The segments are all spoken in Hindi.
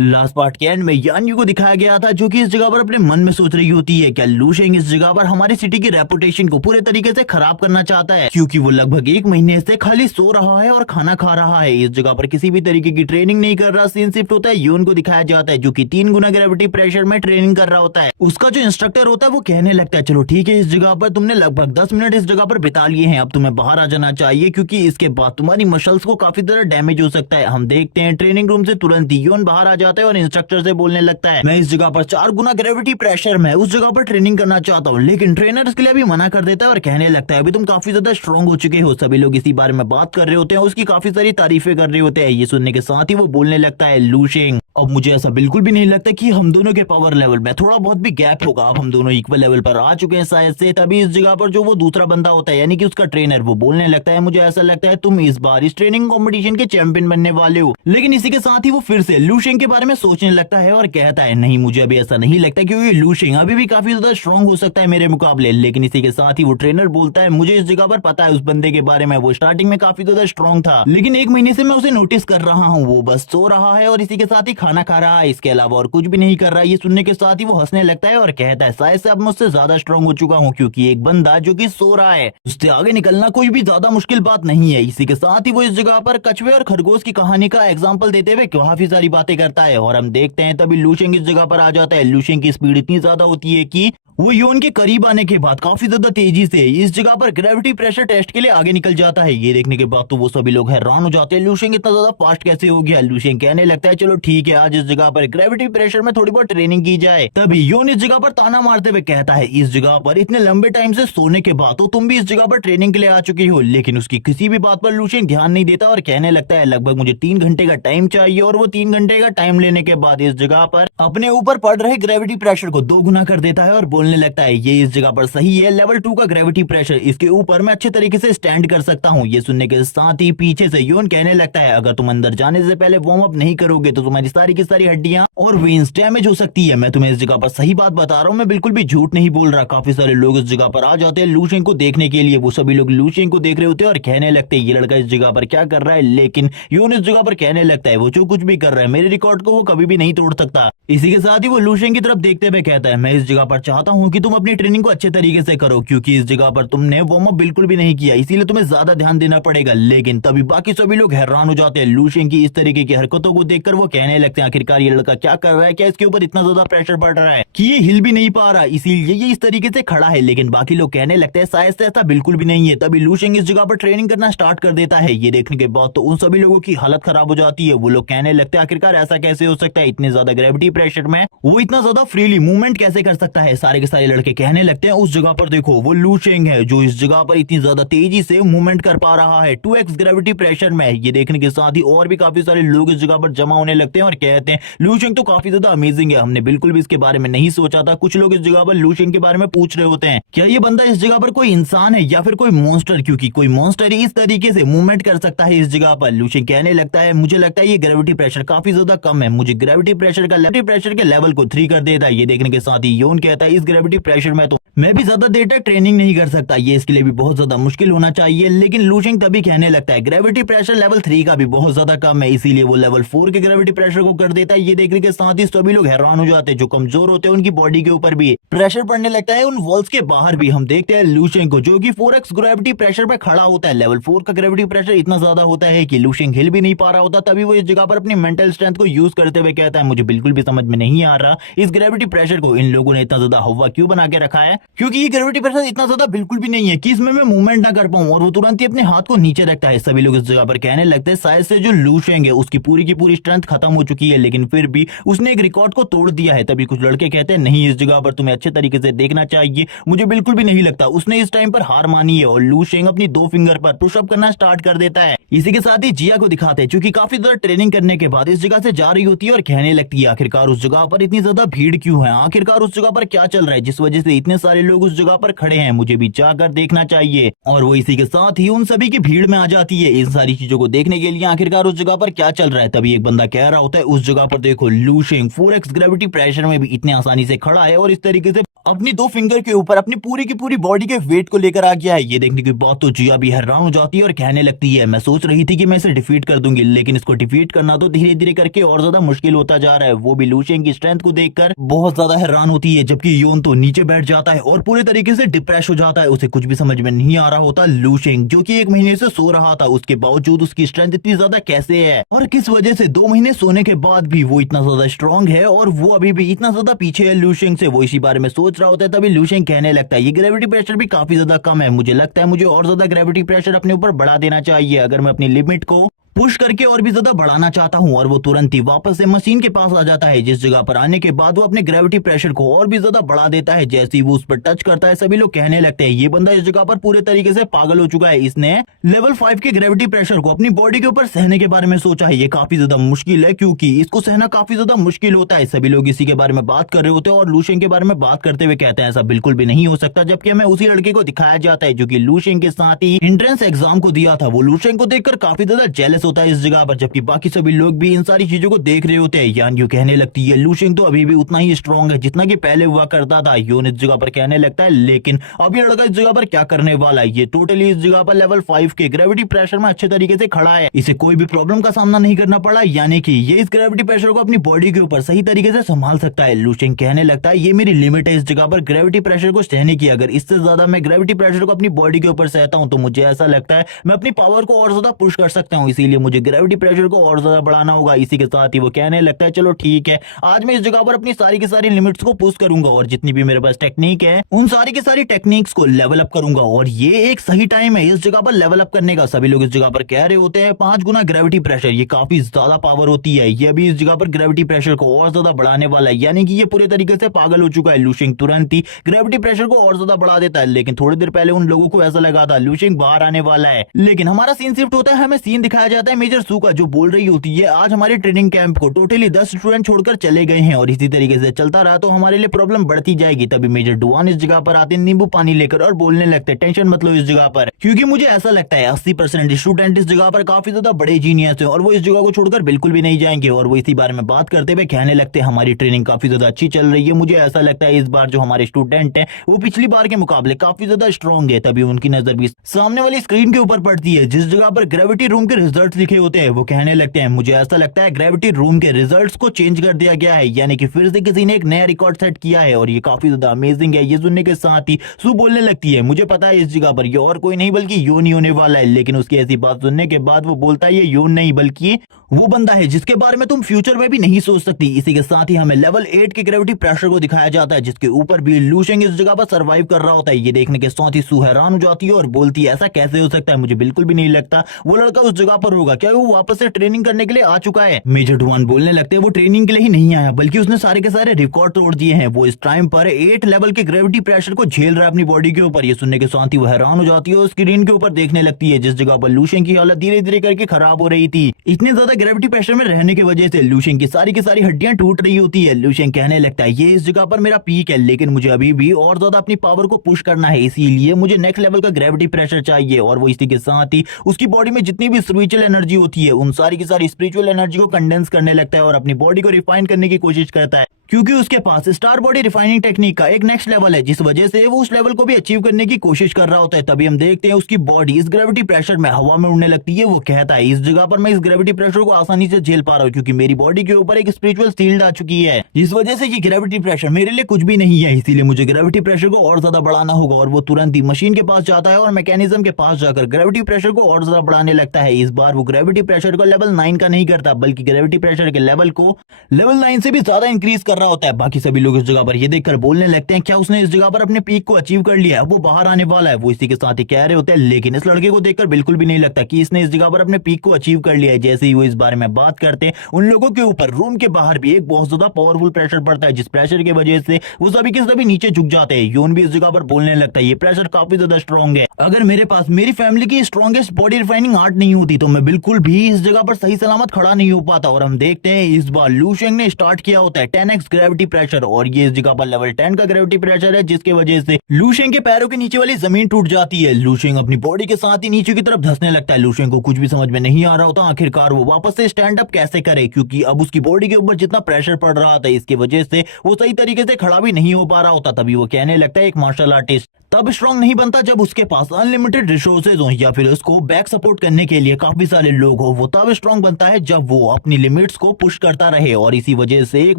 लास्ट पार्ट के एंड में यान्यू को दिखाया गया था जो कि इस जगह पर अपने मन में सोच रही होती है क्या लू शेंग इस जगह पर हमारी सिटी की रेपुटेशन को पूरे तरीके से खराब करना चाहता है, क्योंकि वो लगभग 1 महीने से खाली सो रहा है और खाना खा रहा है। इस जगह पर किसी भी तरीके की ट्रेनिंग नहीं कर रहा। सीन शिफ्ट होता है, यून को दिखाया जाता है जो कि 3 गुना ग्रेविटी प्रेशर में ट्रेनिंग कर रहा होता है। उसका जो इंस्ट्रक्टर होता है वो कहने लगता है चलो ठीक है, इस जगह पर तुमने लगभग 10 मिनट इस जगह पर बिता लिए हैं, अब तुम्हें बाहर आ जाना चाहिए क्योंकि इसके बाद तुम्हारी मसल्स को काफी ज्यादा डैमेज हो सकता है। हम देखते हैं ट्रेनिंग रूम से तुरंत ही यून बाहर आ जाता है और इंस्ट्रक्टर से बोलने लगता है मैं इस जगह पर 4 गुना ग्रेविटी प्रेशर में उस जगह पर ट्रेनिंग करना चाहता हूँ, लेकिन ट्रेनर इसके लिए भी मना कर देता है और कहने लगता है अभी तुम काफी ज्यादा स्ट्रांग हो चुके हो। सभी लोग इसी बारे में बात कर रहे होते हैं, उसकी काफी सारी तारीफें कर रहे होते हैं। ये सुनने के साथ ही वो बोलने लगता है लू शेंग अब मुझे ऐसा बिल्कुल भी नहीं लगता कि हम दोनों के पावर लेवल में थोड़ा बहुत भी गैप होगा। अब हम दोनों इक्वल लेवल पर आ चुके हैं शायद से। तभी इस जगह पर जो वो दूसरा बंदा होता है यानी कि उसका ट्रेनर वो बोलने लगता है मुझे ऐसा लगता है तुम इस बार इस ट्रेनिंग कंपटीशन के चैंपियन बनने वाले हो। लेकिन इसी के साथ ही वो फिर से लू शेंग के बारे में सोचने लगता है और कहता है नहीं मुझे अभी ऐसा नहीं लगता क्योंकि लू शेंग अभी भी काफी ज्यादा स्ट्रांग हो सकता है मेरे मुकाबले। लेकिन इसी के साथ ही वो ट्रेनर बोलता है मुझे इस जगह पर पता है उस बंदे के बारे में, वो स्टार्टिंग में काफी ज्यादा स्ट्रांग था लेकिन 1 महीने से मैं उसे नोटिस कर रहा हूँ, वो बस सो रहा है और इसी के साथ ही खाना खा रहा है, इसके अलावा और कुछ भी नहीं कर रहा है। ये सुनने के साथ ही वो हंसने लगता है और कहता है शायद से अब मुझसे ज्यादा स्ट्रांग हो चुका हूँ क्योंकि एक बंदा जो कि सो रहा है उससे आगे निकलना कोई भी ज्यादा मुश्किल बात नहीं है। इसी के साथ ही वो इस जगह पर कछुए और खरगोश की कहानी का एग्जाम्पल देते हुए काफी सारी बातें करता है और हम देखते हैं तभी लू शेंग इस जगह पर आ जाता है। लू शेंग की स्पीड इतनी ज्यादा होती है कि वो योन के करीब आने के बाद काफी ज्यादा तेजी से इस जगह पर ग्रेविटी प्रेशर टेस्ट के लिए आगे निकल जाता है। ये देखने के बाद तो वो सभी लोग हैरान हो जाते हैं लू शेंग इतना ज्यादा फास्ट कैसे हो गया। लू शेंग कहने लगता है चलो ठीक है आज इस जगह पर ग्रेविटी प्रेशर में थोड़ी बहुत ट्रेनिंग की जाए। तभी योन इस जगह पर ताना मारते हुए कहता है इस जगह पर इतने लंबे टाइम से सोने के बाद तो तुम भी इस जगह पर ट्रेनिंग के लिए आ चुकी हो। लेकिन उसकी किसी भी बात पर लू शेंग ध्यान नहीं देता और कहने लगता है लगभग मुझे 3 घंटे का टाइम चाहिए और वो 3 घंटे का टाइम लेने के बाद इस जगह पर अपने ऊपर पड़ रहे ग्रेविटी प्रेशर को 2 गुना कर देता है और बोलने लगता है ये इस जगह पर सही है, लेवल 2 का ग्रेविटी प्रेशर, इसके ऊपर मैं अच्छे तरीके से स्टैंड कर सकता हूँ। ये सुनने के साथ ही पीछे से योन कहने लगता है अगर तुम अंदर जाने से पहले वार्म अप नहीं करोगे तो तुम्हारी सारी की सारी हड्डियां और वेन्स डैमेज हो सकती है। मैं तुम्हें इस जगह पर सही बात बता रहा हूँ, मैं बिल्कुल भी झूठ नहीं बोल रहा। काफी सारे लोग इस जगह पर आ जाते हैं लू शेंग को देखने के लिए। वो सभी लोग लू शेंग को देख रहे होते हैं और कहने लगते हैं ये लड़का इस जगह पर क्या कर रहा है। लेकिन योन इस जगह पर कहने लगता है वो जो कुछ भी कर रहा है मेरे रिकॉर्ड को वो कभी भी नहीं तोड़ सकता। इसी के साथ ही वो लू शेंग की तरफ देखते हुए कहता है मैं इस जगह पर चाहता हूँ कि तुम अपनी ट्रेनिंग को अच्छे तरीके से करो क्योंकि इस जगह पर तुमने वार्म अप बिल्कुल भी नहीं किया, इसीलिए तुम्हें ज्यादा ध्यान देना पड़ेगा। लेकिन तभी बाकी सभी लोग हैरान हो जाते हैं लू शेंग की इस तरीके की हरकतों को देखकर। वो कहने लगते हैं आखिरकार ये लड़का क्या कर रहा है, क्या इसके ऊपर इतना ज्यादा प्रेशर पड़ रहा है कि ये हिल भी नहीं पा रहा, इसीलिए ये इस तरीके से खड़ा है। लेकिन बाकी लोग कहने लगते हैं शायद से ऐसा बिल्कुल भी नहीं है। तभी लू शेंग इस जगह पर ट्रेनिंग करना स्टार्ट कर देता है। ये देखने के बाद तो उन सभी लोगों की हालत खराब हो जाती है। वो लोग कहने लगते हैं आखिरकार ऐसा कैसे हो सकता है, इतने ज्यादा ग्रेविटी प्रेशर में वो इतना ज्यादा फ्रीली मूवमेंट कैसे कर सकता है। सारे के सारे लड़के कहने लगते हैं उस जगह पर देखो वो लू शेंग है जो इस जगह पर इतनी ज्यादा तेजी से मूवमेंट कर पा रहा है 2x ग्रेविटी प्रेशर में। ये देखने के साथ ही और भी काफी सारे लोग इस जगह पर जमा होने लगते हैं और कहते हैं लू शेंग तो काफी ज्यादा अमेजिंग है, हमने बिल्कुल भी इसके बारे में नहीं सोचा था। कुछ लोग इस जगह पर लू शेंग के बारे में पूछ रहे होते हैं क्या ये बंदा इस जगह पर कोई इंसान है या फिर कोई मॉन्स्टर, क्योंकि कोई मॉन्स्टर ही इस तरीके से मूवमेंट कर सकता है इस जगह पर। लू शेंग कहने लगता है मुझे लगता है ये ग्रेविटी प्रेशर काफी ज्यादा कम है, मुझे ग्रेविटी प्रेशर के लेवल को 3 कर देता है। ये देखने के साथ ही योन कहता है इस ग्रेविटी प्रेशर में तो मैं भी ज्यादा देर तक ट्रेनिंग नहीं कर सकता, ये इसके लिए भी बहुत ज्यादा मुश्किल होना चाहिए। लेकिन लू शेंग तभी कहने लगता है ग्रेविटी प्रेशर लेवल 3 का भी बहुत ज्यादा कम है, इसीलिए वो लेवल 4 के ग्रेविटी प्रेशर को कर देता है। ये देखने के साथ ही सभी लोग हैरान हो जाते हैं, जो कमजोर होते हैं उनकी बॉडी के ऊपर भी प्रेशर पड़ने लगता है, उन वॉल्स के बाहर भी। हम देखते हैं लू शेंग को जो कि 4x ग्रेविटी प्रेशर पर खड़ा होता है। लेवल 4 का ग्रेविटी प्रेशर इतना ज्यादा होता है कि लू शेंग हिल भी नहीं पा रहा होता। तभी वो इस जगह पर अपनी मेंटल स्ट्रेंथ को यूज करते हुए कहता है मुझे बिल्कुल भी समझ में नहीं आ रहा इस ग्रेविटी प्रेशर को इन लोगों ने इतना ज्यादा हवा क्यों बना के रखा है, क्योंकि ये ग्रेविटी प्रेशर इतना ज्यादा बिल्कुल भी नहीं है कि इसमें मैं मूवमेंट ना कर पाऊं। और वो तुरंत ही अपने हाथ को नीचे रखता है। सभी लोग इस जगह पर कहने लगते हैं शायद से जो लू शेंग है उसकी पूरी की पूरी स्ट्रेंथ खत्म हो चुकी है, लेकिन फिर भी उसने एक रिकॉर्ड को तोड़ दिया है। तभी कुछ लड़के कहते हैं नहीं इस जगह पर तुम्हें अच्छे तरीके से देखना चाहिए, मुझे बिल्कुल भी नहीं लगता उसने इस टाइम पर हार मानी है। और लू शेंग अपनी 2 फिंगर पर पुशअप करना स्टार्ट कर देता है। इसी के साथ ही जिया को दिखाते हैं जो कि काफी ज्यादा ट्रेनिंग करने के बाद इस जगह से जा रही होती है और कहने लगती है आखिरकार उस जगह पर इतनी ज्यादा भीड़ क्यों है, आखिरकार उस जगह पर क्या चल रहा है जिस वजह से इतने सारे लोग उस जगह पर खड़े हैं, मुझे भी जाकर देखना चाहिए। और वो इसी के साथ ही उन सभी की भीड़ में आ जाती है इन सारी चीजों को देखने के लिए आखिरकार उस जगह पर क्या चल रहा है। तभी एक बंदा कह रहा होता है उस जगह पर देखो लू शेंग 4x ग्रेविटी प्रेशर में भी इतने आसानी से खड़ा है और इस तरीके से अपनी 2 फिंगर के ऊपर अपनी पूरी की पूरी बॉडी के वेट को लेकर आ गया है। ये देखने के बाद तो जिया भी हैरान हो जाती है और कहने लगती है, मैं सोच रही थी कि मैं इसे डिफीट कर दूंगी, लेकिन इसको डिफीट करना तो धीरे धीरे करके और ज्यादा मुश्किल होता जा रहा है। वो भी लू शेंग की स्ट्रेंथ को देखकर बहुत ज्यादा हैरान होती है, जबकि योन तो नीचे बैठ जाता है और पूरे तरीके से डिप्रेस हो जाता है। उसे कुछ भी समझ में नहीं आ रहा होता लू शेंग जो कि 1 महीने से सो रहा था, उसके बावजूद उसकी स्ट्रेंथ इतनी ज्यादा कैसे है और किस वजह से 2 महीने सोने के बाद भी वो इतना ज्यादा स्ट्रांग है और वो अभी भी इतना ज्यादा पीछे है लू शेंग से। वो इसी बारे में सोच रहा होता है, तभी लू शेंग कहने लगता है, ये ग्रेविटी प्रेशर भी काफी ज्यादा कम है, मुझे लगता है मुझे और ज्यादा ग्रेविटी प्रेशर अपने ऊपर बढ़ा देना चाहिए अगर मैं अपनी लिमिट को पुश करके और भी ज्यादा बढ़ाना चाहता हूं। और वो तुरंत ही वापस से मशीन के पास आ जाता है, जिस जगह पर आने के बाद वो अपने ग्रेविटी प्रेशर को और भी ज्यादा बढ़ा देता है। जैसे ही वो उस पर टच करता है सभी लोग कहने लगते हैं, ये बंदा इस जगह पर पूरे तरीके से पागल हो चुका है, इसने लेवल 5 के ग्रेविटी प्रेशर को अपनी बॉडी के ऊपर सहने के बारे में सोचा है। ये काफी ज्यादा मुश्किल है क्योंकि इसको सहना काफी ज्यादा मुश्किल होता है। सभी लोग इसी के बारे में बात कर रहे होते हैं और लू शेंग के बारे में बात करते हुए कहते हैं, ऐसा बिल्कुल भी नहीं हो सकता। जबकि हमें उसी लड़के को दिखाया जाता है जो कि लू शेंग के साथ ही एंट्रेंस एग्जाम को दिया था। वो लू शेंग को देखकर काफी ज्यादा जेलस होता है इस जगह पर, जबकि बाकी सभी लोग भी इन सारी चीजों को देख रहे होते हैं। यान यू कहने लगती है, लू शेंग तो अभी भी उतना ही स्ट्रांग है जितना कि पहले हुआ करता था। योन इस जगह पर कहने लगता है, लेकिन अब ये लड़का इस जगह पर क्या करने वाला है, ये टोटली इस जगह पर लेवल 5 के ग्रेविटी प्रेशर में अच्छे तरीके से खड़ा है, इसे कोई भी प्रॉब्लम का सामना नहीं करना पड़ा, यानी कि ये इस ग्रेविटी प्रेशर को अपनी बॉडी के ऊपर सही तरीके से संभाल सकता है। लू शेंग कहने लगता है, ये मेरी लिमिट है इस जगह पर ग्रेविटी प्रेशर को सहने की, अगर इससे ज्यादा मैं ग्रेविटी प्रेशर को अपनी बॉडी के ऊपर सहता हूं तो मुझे ऐसा लगता है मैं अपनी पावर को और ज्यादा पुश कर सकता हूं, इसीलिए मुझे ग्रेविटी प्रेशर को और ज्यादा बढ़ाना होगा। इसी के साथ ही वो कहने लगता है, चलो ठीक है, आज मैं इस जगह पर अपनी सारी की सारी लिमिट्स को पुश करूंगा और जितनी भी मेरे पास टेक्निक है उन सारी की सारी टेक्निक्स को लेवल अप करूंगा और ये एक सही टाइम है इस जगह पर लेवल अप करने का। सभी लोग इस जगह पर कह रहे होते हैं 5 गुना ग्रेविटी प्रेशर, ये काफी ज्यादा पावर होती है, ये अभी इस जगह पर ग्रेविटी प्रेशर को और ज्यादा बढ़ाने वाला है, यानी कि ये पूरे तरीके से पागल हो चुका है। लू शेंग तुरंत ही ग्रेविटी प्रेशर को और ज्यादा बढ़ा देता है, लेकिन थोड़ी देर पहले उन लोगों को ऐसा लगा था लू शेंग बाहर आने वाला है, लेकिन हमारा सीन शिफ्ट होता है, हमें सीन दिखाया जाता है मेजर सू का, जो बोल रही होती है, आज हमारे ट्रेनिंग कैंप को टोटली 10 स्टूडेंट छोड़कर चले गए हैं और इसी तरीके से चलता रहा तो हमारे लिए प्रॉब्लम बढ़ती जाएगी। तभी मेजर डुआन इस जगह पर आते नींबू पानी लेकर और बोलने लगते, टेंशन मत लो इस जगह पर, क्योंकि मुझे ऐसा लगता है 80% स्टूडेंट इस जगह पर काफी ज्यादा बड़े जीनियस है और वो इस जगह को छोड़कर बिल्कुल भी नहीं जाएंगे। और वो इसी बारे में बात करते हुए कहने लगते, हमारी ट्रेनिंग काफी ज्यादा अच्छी चल रही है, मुझे ऐसा लगता है इस बार जो हमारे स्टूडेंट है वो पिछली बार के मुकाबले काफी ज्यादा स्ट्रॉन्ग है। तभी उनकी नजर भी सामने वाली स्क्रीन के ऊपर पड़ती है जिस जगह पर ग्रेविटी रूम के रिजल्ट लिखे होते हैं। वो कहने लगते हैं, मुझे ऐसा लगता है ग्रेविटी रूम के रिजल्ट्स को चेंज कर दिया गया है, यानी कि फिर से किसी ने एक नया रिकॉर्ड सेट किया है और ये काफी ज्यादा अमेजिंग है। ये सुनने के साथ ही सू बोलने लगती है, मुझे पता है इस जगह पर ये और कोई नहीं बल्कि योन ही होने वाला है, लेकिन उसकी ऐसी बात सुनने के बाद वो बोलता है, ये योन नहीं बल्कि वो बंदा है जिसके बारे में तुम फ्यूचर में भी नहीं सोच सकती। इसी के साथ ही हमें लेवल 8 के ग्रेविटी प्रेशर को दिखाया जाता है जिसके ऊपर भी लू शेंग इस जगह पर सर्वाइव कर रहा होता है। ये देखने के साथ ही सू हैरान हो जाती है और बोलती है, ऐसा कैसे हो सकता है, मुझे बिल्कुल भी नहीं लगता वो लड़का उस जगह पर होगा, क्या वो वापस से ट्रेनिंग करने के लिए आ चुका है। मेजर डुआन बोलने लगते हैं, वो ट्रेनिंग के लिए ही नहीं आया बल्कि उसने सारे के सारे रिकॉर्ड तोड़ दिए हैं, वो इस टाइम पर 8 लेवल के ग्रेविटी प्रेशर को झेल रहा है अपनी बॉडी के ऊपर। ये सुनने के साथ ही वो हैरान हो जाती है और स्क्रीन के ऊपर देखने लगती है जिस जगह पर लू शेंग की हालत धीरे धीरे करके खराब हो रही थी। इतने ज्यादा ग्रेविटी प्रेशर में रहने की वजह से लू शेंग की सारी हड्डियां टूट रही होती है। लू शेंग कहने लगता है, ये इस जगह पर मेरा पीक है, लेकिन मुझे अभी भी और ज्यादा अपनी पावर को पुश करना है, इसीलिए मुझे नेक्स्ट लेवल का ग्रेविटी प्रेशर चाहिए। और वो इसी के साथ ही उसकी बॉडी में जितनी भी स्पिरिचुअल एनर्जी होती है उन सारी की सारी स्पिरिचुअल एनर्जी को कंडेंस करने लगता है और अपनी बॉडी को रिफाइन करने की कोशिश करता है, क्योंकि उसके पास स्टार बॉडी रिफाइनिंग टेक्निक का एक नेक्स्ट लेवल है, जिस वजह से वो उस लेवल को भी अचीव करने की कोशिश कर रहा होता है। तभी हम देखते हैं उसकी बॉडी इस ग्रेविटी प्रेशर में हवा में उड़ने लगती है। वो कहता है, इस जगह पर मैं इस ग्रेविटी प्रेशर को आसानी से झेल पा रहा हूँ क्योंकि मेरी बॉडी के ऊपर एक स्पिरिचुअल शील्ड आ चुकी है, जिस वजह से ये ग्रेविटी प्रेशर मेरे लिए कुछ भी नहीं है, इसीलिए मुझे ग्रेविटी प्रेशर को और ज्यादा बढ़ाना होगा। और वो तुरंत ही मशीन के पास जाता है और मैकेनिज्म के पास जाकर ग्रेविटी प्रेशर को और ज्यादा बढ़ाने लगता है। इस बार वो ग्रेविटी प्रेशर को लेवल 9 का नहीं करता बल्कि ग्रेविटी प्रेशर के लेवल को लेवल 9 से भी ज्यादा इंक्रीज कर रहा होता है। बाकी सभी लोग इस जगह पर ये देखकर बोलने लगते हैं, क्या उसने इस जगह पर अपने पीक को अचीव कर लिया है, वो बाहर आने वाला है। वो इसी के साथ ही कह रहे होते हैं, लेकिन इस लड़के को देखकर बिल्कुल भी नहीं लगता कि इसने इस जगह पर अपने पीक को अचीव कर लिया है। जैसे ही वो इस बारे में बात करते हैं उन लोगों के ऊपर रूम के बाहर भी एक बहुत ज्यादा पावरफुल प्रेशर पड़ता है, जिस प्रेशर की वजह से वो सभी के सभी नीचे झुक जाते हैं। योन भी इस जगह पर बोलने लगता है, ये प्रेशर काफी ज्यादा स्ट्रॉन्ग है, अगर मेरे पास मेरी फैमिली की स्ट्रॉन्गेस्ट बॉडी रिफाइनिंग आर्ट नहीं होती तो मैं बिल्कुल भी इस जगह पर सही सलामत खड़ा नहीं हो पाता। और हम देखते हैं इस बार लू शेंग ने स्टार्ट किया होता है 10x ग्रेविटी प्रेशर, और ये इस जगह पर लेवल 10 का ग्रेविटी प्रेशर है, जिसकी वजह से लूशेंग के पैरों के नीचे वाली जमीन टूट जाती है। लूशेंग अपनी बॉडी के साथ ही नीचे की तरफ धंसने लगता है। लूशेंग को कुछ भी समझ में नहीं आ रहा होता आखिरकार वो वापस से स्टैंड अप कैसे करे, क्योंकि अब उसकी बॉडी के ऊपर जितना प्रेशर पड़ रहा था इसकी वजह से वो सही तरीके से खड़ा भी नहीं हो पा रहा होता। तभी वो कहने लगता है एक मार्शल आर्टिस्ट तब स्ट्रांग नहीं बनता जब उसके पास अनलिमिटेड रिसोर्सेज हो या फिर उसको बैक सपोर्ट करने के लिए काफी सारे लोग हो। वो तब स्ट्रांग बनता है जब वो अपनी लिमिट्स को पुश करता रहे, और इसी वजह से एक